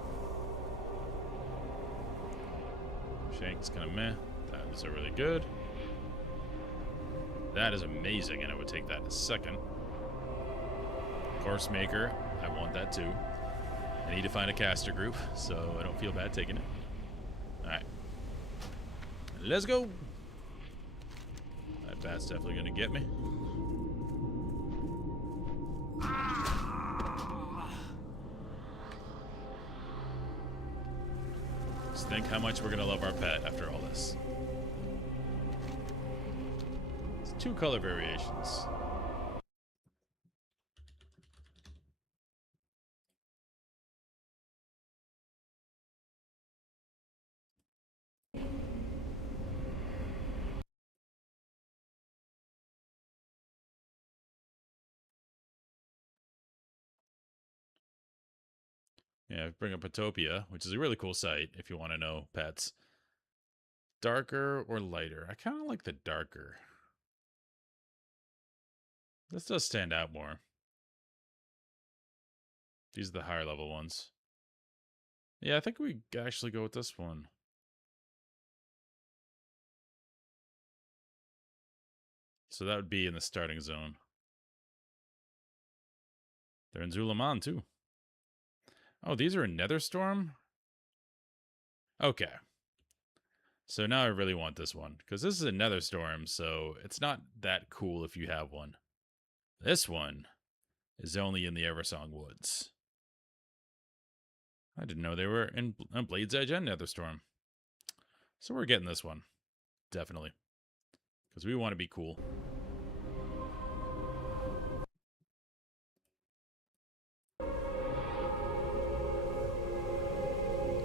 Shank's kind of meh. That is a really good. That is amazing, and I would take that in a second. Course Maker, I want that too. I need to find a caster group, so I don't feel bad taking it. Alright. Let's go! That bat's definitely gonna get me. Just think how much we're gonna love our pet after all this. It's 2 color variations. Yeah, bring up Utopia, which is a really cool site if you want to know pets. Darker or lighter? I kind of like the darker. This does stand out more. These are the higher level ones. Yeah, I think we actually go with this one. So that would be in the starting zone. They're in Zulaman too. Oh, these are in Netherstorm? Okay. So now I really want this one, because this is a Netherstorm, so it's not that cool if you have one. This one is only in the Eversong Woods. I didn't know they were in Blade's Edge and Netherstorm. So we're getting this one. Definitely. Because we want to be cool.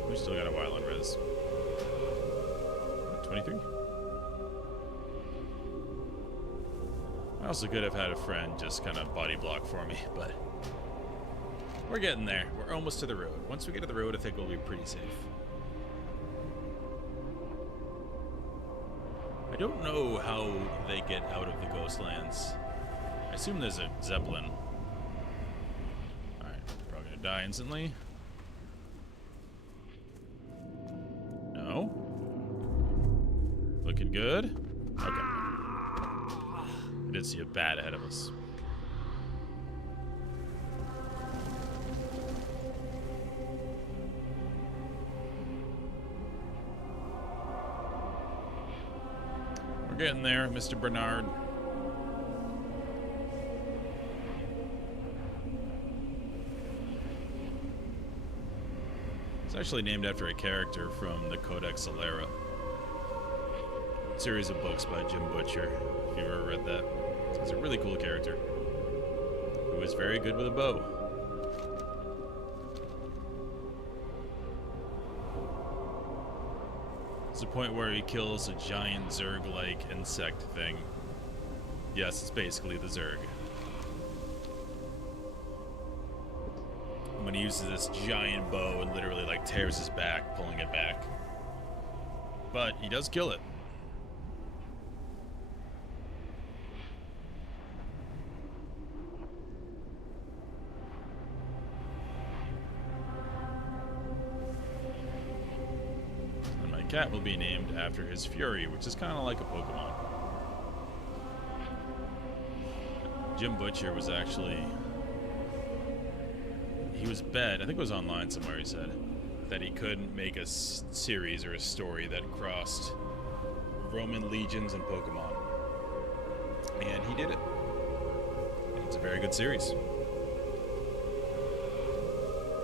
We still got a while on res. 23. I also could have had a friend just kind of body block for me, but we're getting there. We're almost to the road. Once we get to the road, I think we'll be pretty safe. I don't know how they get out of the Ghostlands. I assume there's a Zeppelin. Alright, probably gonna die instantly. No. Looking good. Okay. I did see a bat ahead of us. We're getting there, Mr. Bernard. It's actually named after a character from the Codex Alera. Series of books by Jim Butcher, if you've ever read that. He's a really cool character who is very good with a bow. It's the point where he kills a giant Zerg-like insect thing. Yes, it's basically the Zerg. When he uses this giant bow and literally like tears his back, pulling it back. But he does kill it. cat will be named after his fury, which is kind of like a Pokemon. Jim Butcher was actually... He was bet, I think it was online somewhere, he said, that he couldn't make a series or a story that crossed Roman legions and Pokemon. And he did it. It's a very good series.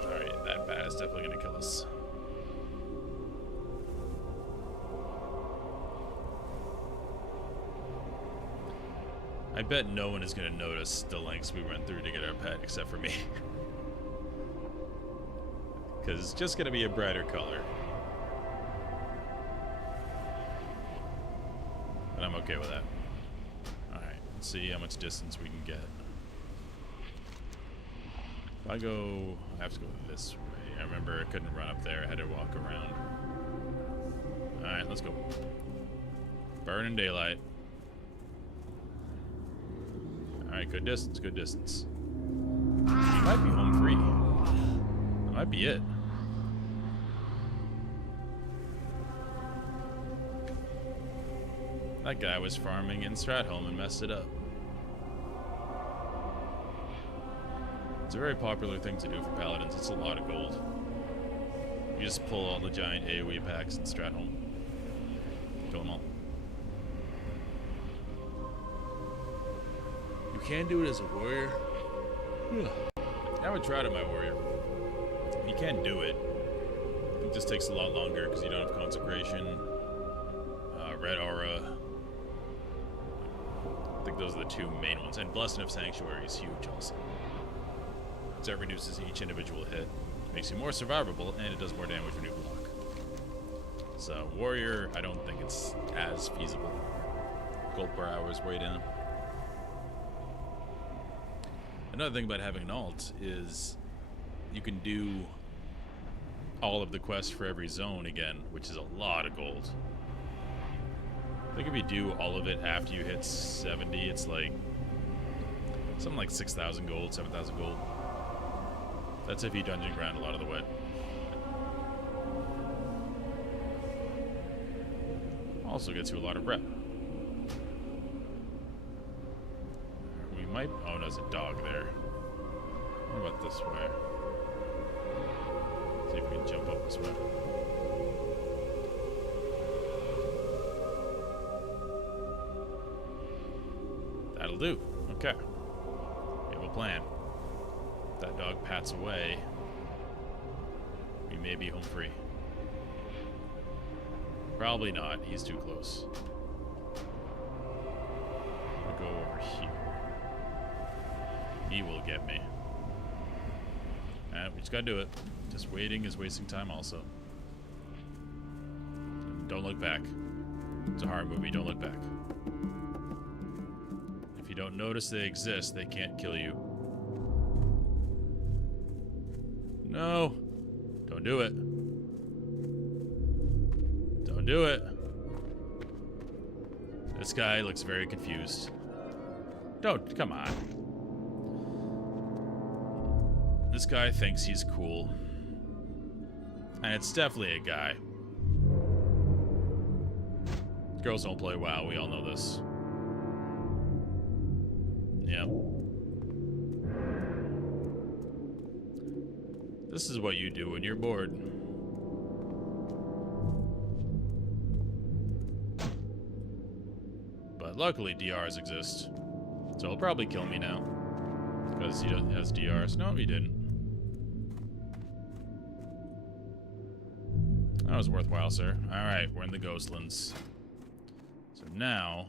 Alright, that bat is definitely going to kill us. I bet no one is going to notice the lengths we went through to get our pet except for me. Because it's just going to be a brighter color. But I'm okay with that. Alright, let's see how much distance we can get. If I go... I have to go this way. I remember I couldn't run up there. I had to walk around. Alright, let's go. Burning daylight. Alright, good distance, good distance. Might be home free. That might be it. That guy was farming in Stratholme and messed it up. It's a very popular thing to do for paladins. It's a lot of gold. You just pull all the giant AoE packs in Stratholme. Kill them all. You can do it as a warrior. I would try it on my warrior. You can do it. It just takes a lot longer because you don't have consecration, red aura. I think those are the two main ones. And Blessing of Sanctuary is huge also. So it reduces each individual hit, makes you more survivable, and it does more damage when you block. So warrior, I don't think it's as feasible. Gold per hour is way down. Another thing about having an alt is you can do all of the quests for every zone again, which is a lot of gold. I think if you do all of it after you hit 70, it's like something like 6,000 gold, 7,000 gold. That's if you dungeon grind a lot of the way. Also gets you a lot of rep. We might... Oh, no, there's a dog there. What about this way? See if we can jump up this way. That'll do. Okay. We have a plan. If that dog pats away, we may be home free. Probably not. He's too close. I'll go over here. He will get me. We just gotta do it. Just waiting is wasting time also. And don't look back. It's a horror movie. Don't look back. If you don't notice they exist, they can't kill you. No. Don't do it. Don't do it. This guy looks very confused. Don't. Come on. This guy thinks he's cool. And it's definitely a guy. Girls don't play WoW, we all know this. Yeah. This is what you do when you're bored. But luckily DRs exist. So he'll probably kill me now. Because he has DRs. No, he didn't. That was worthwhile, sir. Alright, we're in the Ghostlands. So now...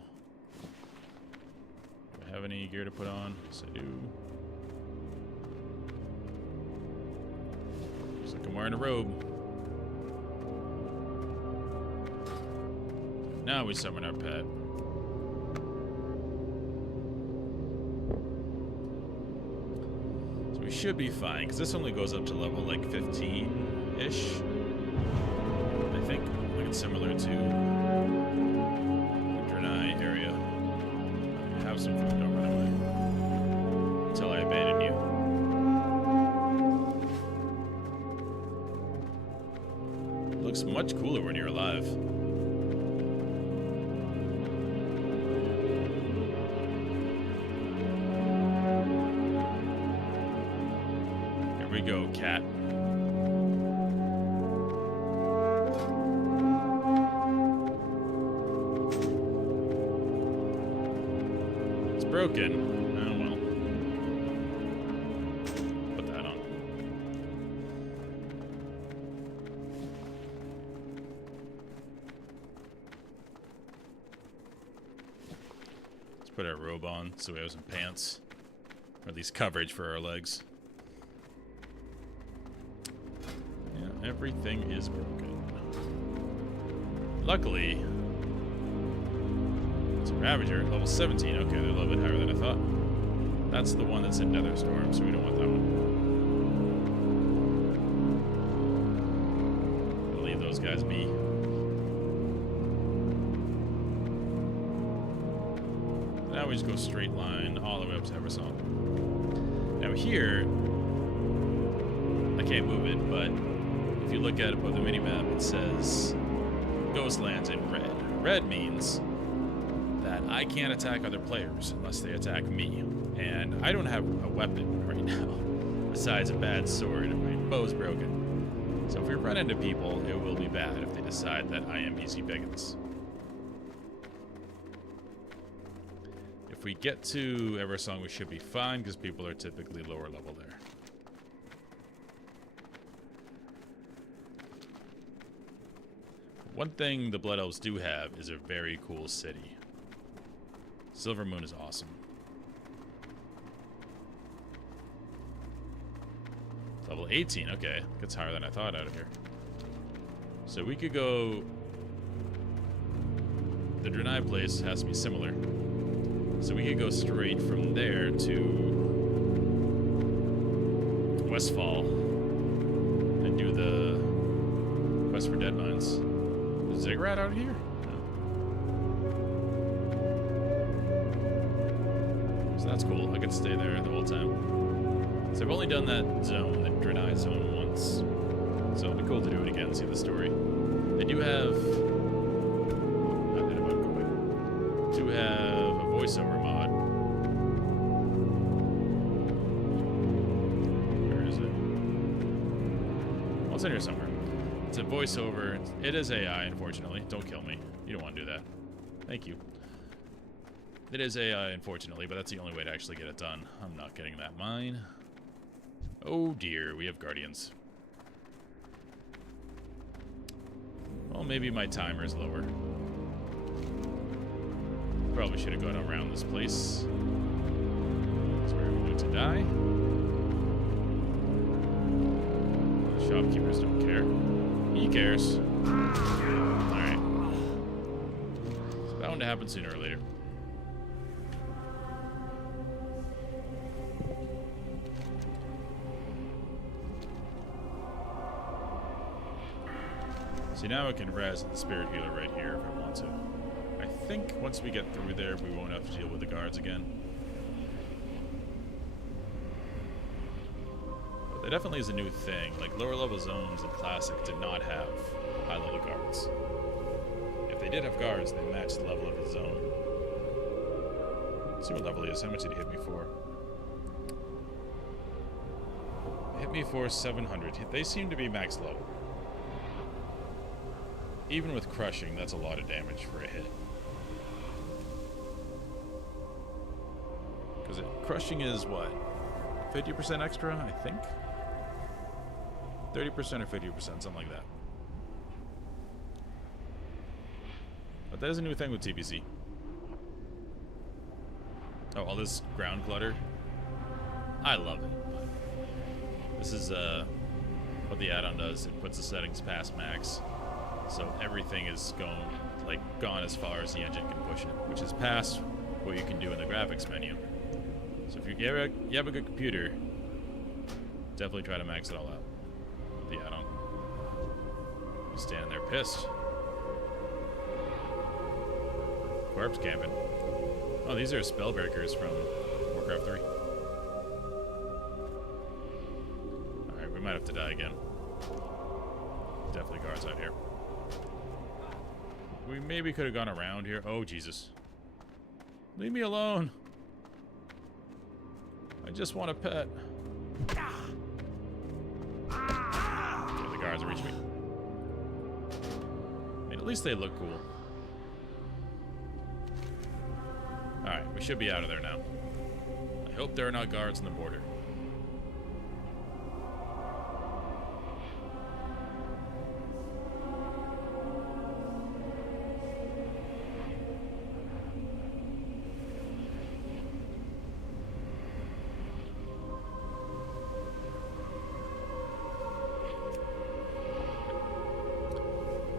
do I have any gear to put on? Yes, I do. Looks like I'm wearing a robe. Now we summon our pet. So we should be fine, because this only goes up to level like 15-ish. I think it's similar to the Draenei area. Have some food, don't run away. Until I abandon you. Looks looks much cooler when you're alive. Here we go, cat. It's broken. Oh well. Put that on. Let's put our robe on so we have some pants. Or at least coverage for our legs. Yeah, everything is broken. Luckily, it's a Ravager, level 17. Okay, they're a little bit higher than I thought. That's the one that's in Nether Storm, so we don't want that one. I'll leave those guys be. Now we just go straight line all the way up to Eversong. Now here, I can't move it, but if you look at above the minimap, it says Ghostlands in red. Red means that I can't attack other players unless they attack me. And I don't have a weapon right now, besides a bad sword, and my bow's broken. So if we run into people, it will be bad if they decide that I am easy pickings. If we get to Eversong, we should be fine, because people are typically lower level there. One thing the Blood Elves do have is a very cool city. Silver Moon is awesome. Level 18, okay. Gets higher than I thought out of here. So we could go... The Draenei place has to be similar. So we could go straight from there to Westfall and do the quest for Dead Mines. Is Ziggurat out here? No. So that's cool. I could stay there the whole time. So I've only done that zone, the Draenei zone, once. So it'll be cool to do it again, see the story. They do have... Do have a voiceover mod. Where is it? Well, it's in here somewhere. It's a voiceover. It is AI, unfortunately. Don't kill me. You don't want to do that. Thank you. It is AI, unfortunately, but that's the only way to actually get it done. I'm not getting that mine. Oh dear, we have guardians. Well, maybe my timer is lower. Probably should have gone around this place. That's where I'm going to die. The shopkeepers don't care. He cares. Alright. It's bound to happen sooner or later. See, now I can res the spirit healer right here if I want to. I think once we get through there, we won't have to deal with the guards again. But that definitely is a new thing. Like, lower level zones in Classic did not have high level guards. If they did have guards, they matched the level of the zone. Let's see what level he is. How much did he hit me for? Hit me for 700. They seem to be max level. Even with crushing, that's a lot of damage for a hit. Because crushing is what? 50% extra, I think? 30% or 50%, something like that. But that is a new thing with TBC. Oh, all this ground clutter. I love it. This is what the add-on does. It puts the settings past max. So everything is gone as far as the engine can push it, which is past what you can do in the graphics menu. So if you have a good computer, definitely try to max it all out. The add-on. You standing there pissed. Corpse camping. Oh, these are spellbreakers from Warcraft 3. Alright, we might have to die again. Definitely guards out here. we maybe could have gone around here. Oh, Jesus. Leave me alone. I just want a pet. Okay, the guards reach me. I mean, at least they look cool. Alright, we should be out of there now. I hope there are not guards on the border.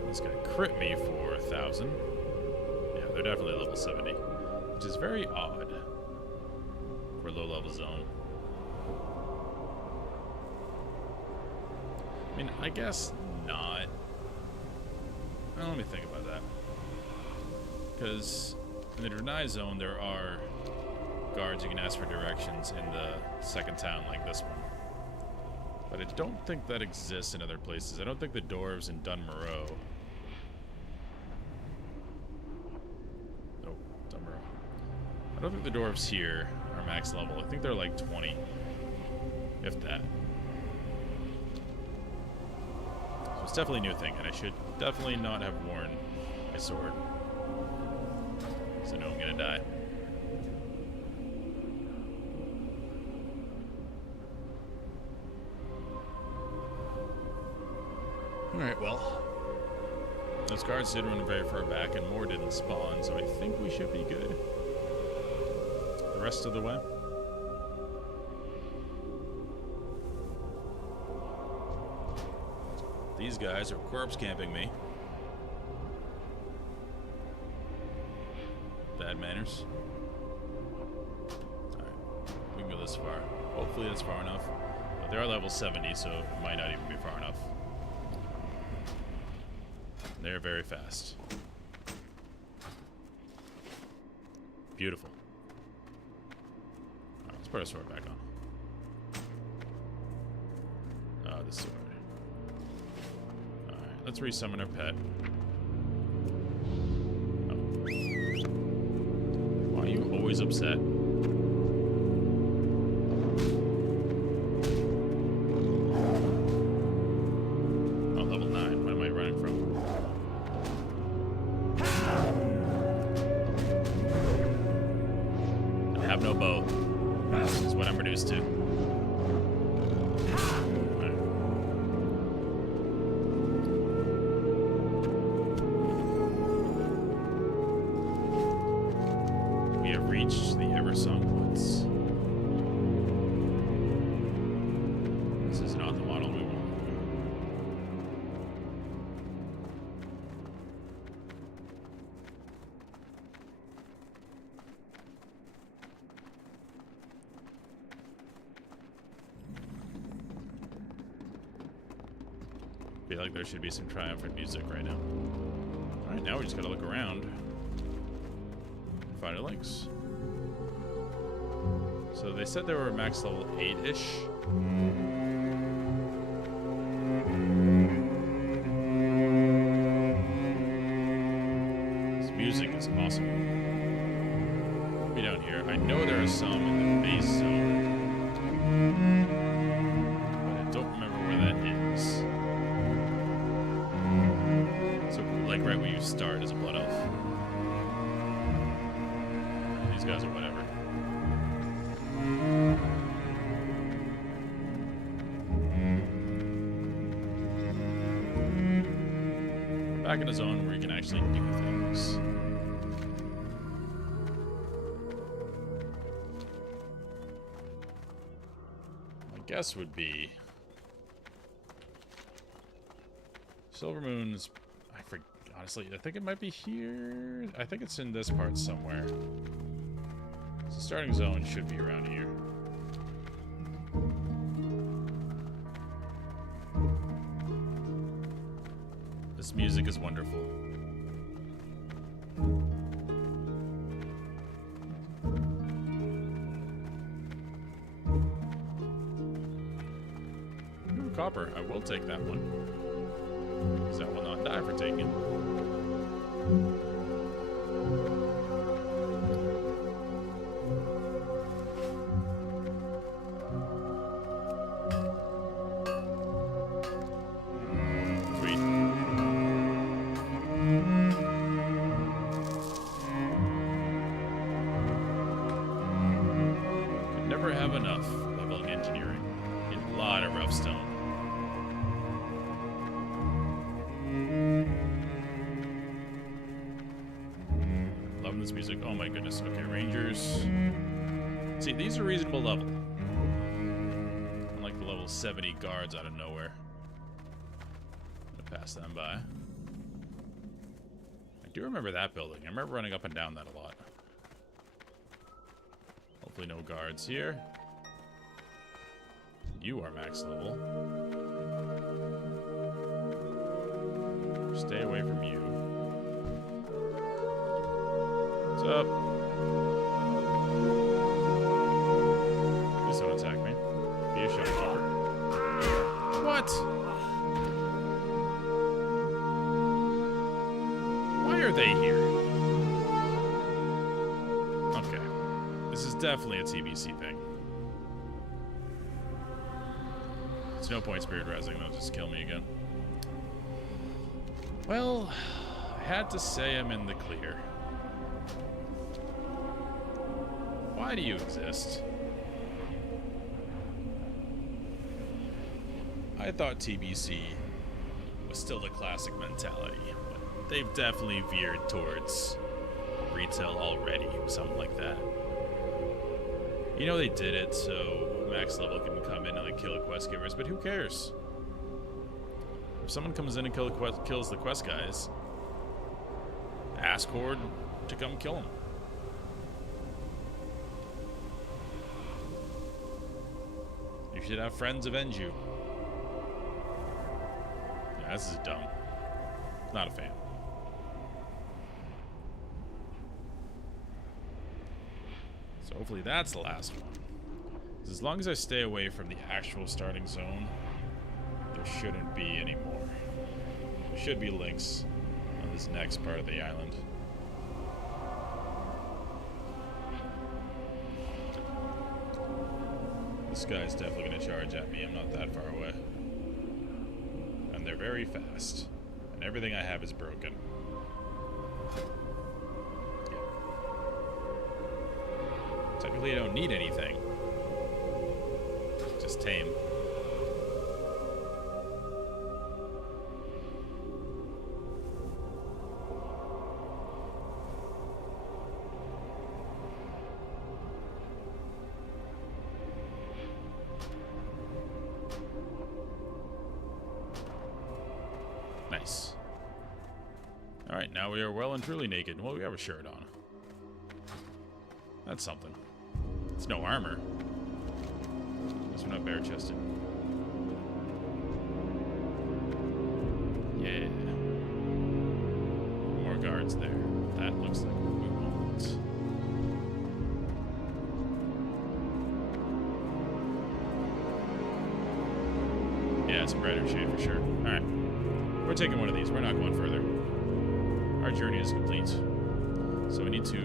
This guy crit me for 1,000. Yeah, they're definitely level 70. Which is very odd for a low-level zone. I mean, I guess not. Well, let me think about that. Because in the deny zone, there are guards you can ask for directions in the second town like this one. But I don't think that exists in other places. I don't think the dwarves in Dunmoreau. I don't think the dwarves here are max level. I think they're like 20, if that. So it's definitely a new thing, and I should definitely not have worn my sword. So I know I'm gonna die. Alright, well. Those guards did run very far back, and more didn't spawn, so I think we should be good. The rest of the way. These guys are corpse camping me. Bad manners. Alright, we can go this far. Hopefully that's far enough. But they are level 70, so it might not even be far enough. They're very fast. Beautiful. Right, let's put our sword back on. The sword. Alright, let's resummon our pet. Oh. Why are you always upset? Oh, level 9. What am I running from? I have no bow. This is what I'm reduced to. Right. We have reached the Eversong Woods. This is not the model we want. I feel like there should be some triumphant music right now. Alright, now we just gotta look around. Find a LYNX. So they said they were max level 8-ish. This music is awesome. Be down here. I know there are some in the base zone. But I don't remember where that is. So, like right where you start as a blood elf. These guys are whatever. We're back in a zone where you can actually do things. My guess would be Silver Moon's. Honestly, I think it might be here. I think it's in this part somewhere. So starting zone should be around here. This music is wonderful. Ooh, copper. I will take that one. Because I will not die for taking it. this music. Oh my goodness. Okay, Rangers. See, these are reasonable level. Unlike the level 70 guards out of nowhere. I'm gonna pass them by. I do remember that building. I remember running up and down that a lot. Hopefully no guards here. You are max level. Stay away from you. What's up? Please don't attack me. Be a shopkeeper. What? Why are they here? Okay. This is definitely a TBC thing. There's no point spirit rising, they'll just kill me again. Well, I had to say I'm in the clear. Why do you exist? I thought TBC was still the classic mentality, but they've definitely veered towards retail already, or something like that. You know they did it so max level can come in and like kill the quest givers, but who cares? If someone comes in and kills the quest guys, ask Horde to come kill them. You should have friends avenge you. Yeah, this is dumb. Not a fan. So hopefully that's the last one. As long as I stay away from the actual starting zone, there shouldn't be any more. There should be LYNX on this next part of the island. This guy's definitely going to charge at me. I'm not that far away. And they're very fast. And everything I have is broken. Yeah. Technically, I don't need anything. Just tame. Nice. Alright, now we are well and truly naked. Well, we have a shirt on. That's something. It's no armor. Guess we're not bare-chested. Yeah. More guards there. That looks like what we want. Yeah, it's a brighter shade for sure. Alright. We're taking one of these. We're not going further. Our journey is complete. So we need to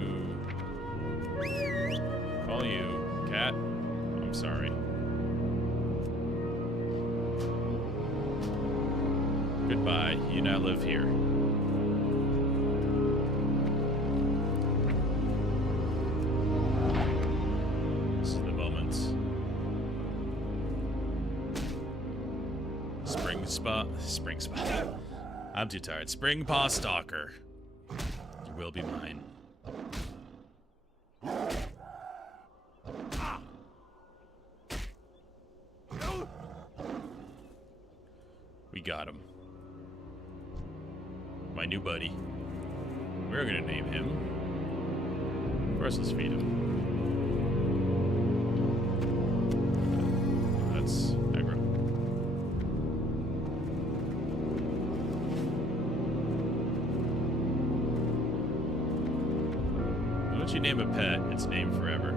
call you, Cat. I'm sorry. Goodbye. You now live here. This is the moment. Spring spot. I'm too tired. Spring Paw Stalker. You will be mine. We got him. My new buddy. We're gonna name him. First, let's feed him. That's aggro. Once you name a pet, it's named forever.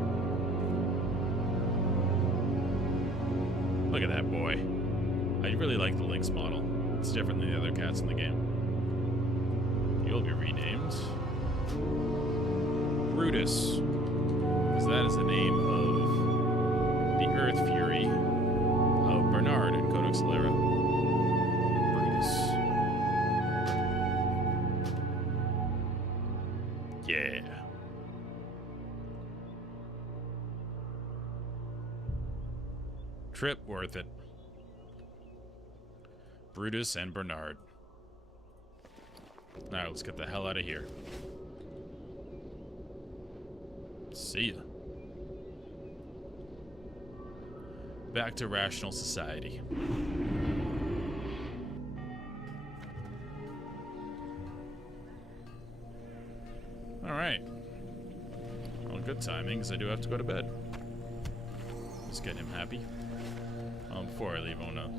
Look at that boy. I really like the LYNX model. It's different than the other cats in the game. You'll be renamed Brutus, because that is the name of the Earth Fury of Bernard in Codex Alera. Brutus. Yeah. Trip worth it. Brutus and Bernard. Alright, let's get the hell out of here. See ya. Back to rational society. Alright. Well, good timing, because I do have to go to bed. Just get him happy. Before I leave, I want to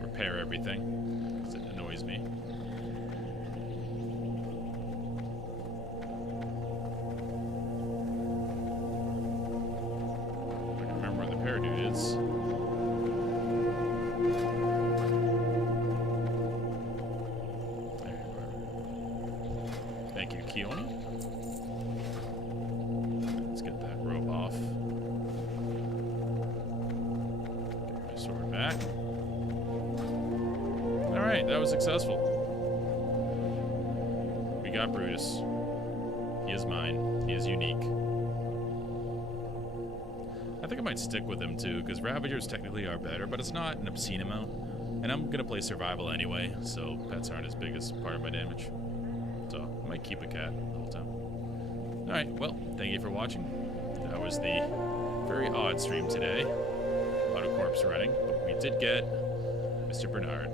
repair everything, because it annoys me. I can remember where the paradude is. There you are. Thank you, Keone. Let's get that rope off. Get my sword back. Alright, that was successful. We got Brutus. He is mine. He is unique. I think I might stick with him too, because Ravagers technically are better, but it's not an obscene amount. And I'm gonna play survival anyway, so pets aren't as big as part of my damage. So I might keep a cat the whole time. Alright, well, thank you for watching. That was the very odd stream today. A lot of corpse running, but we did get Mr. Bernard.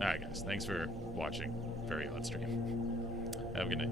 Alright guys, thanks for watching. Very odd stream. Have a good night.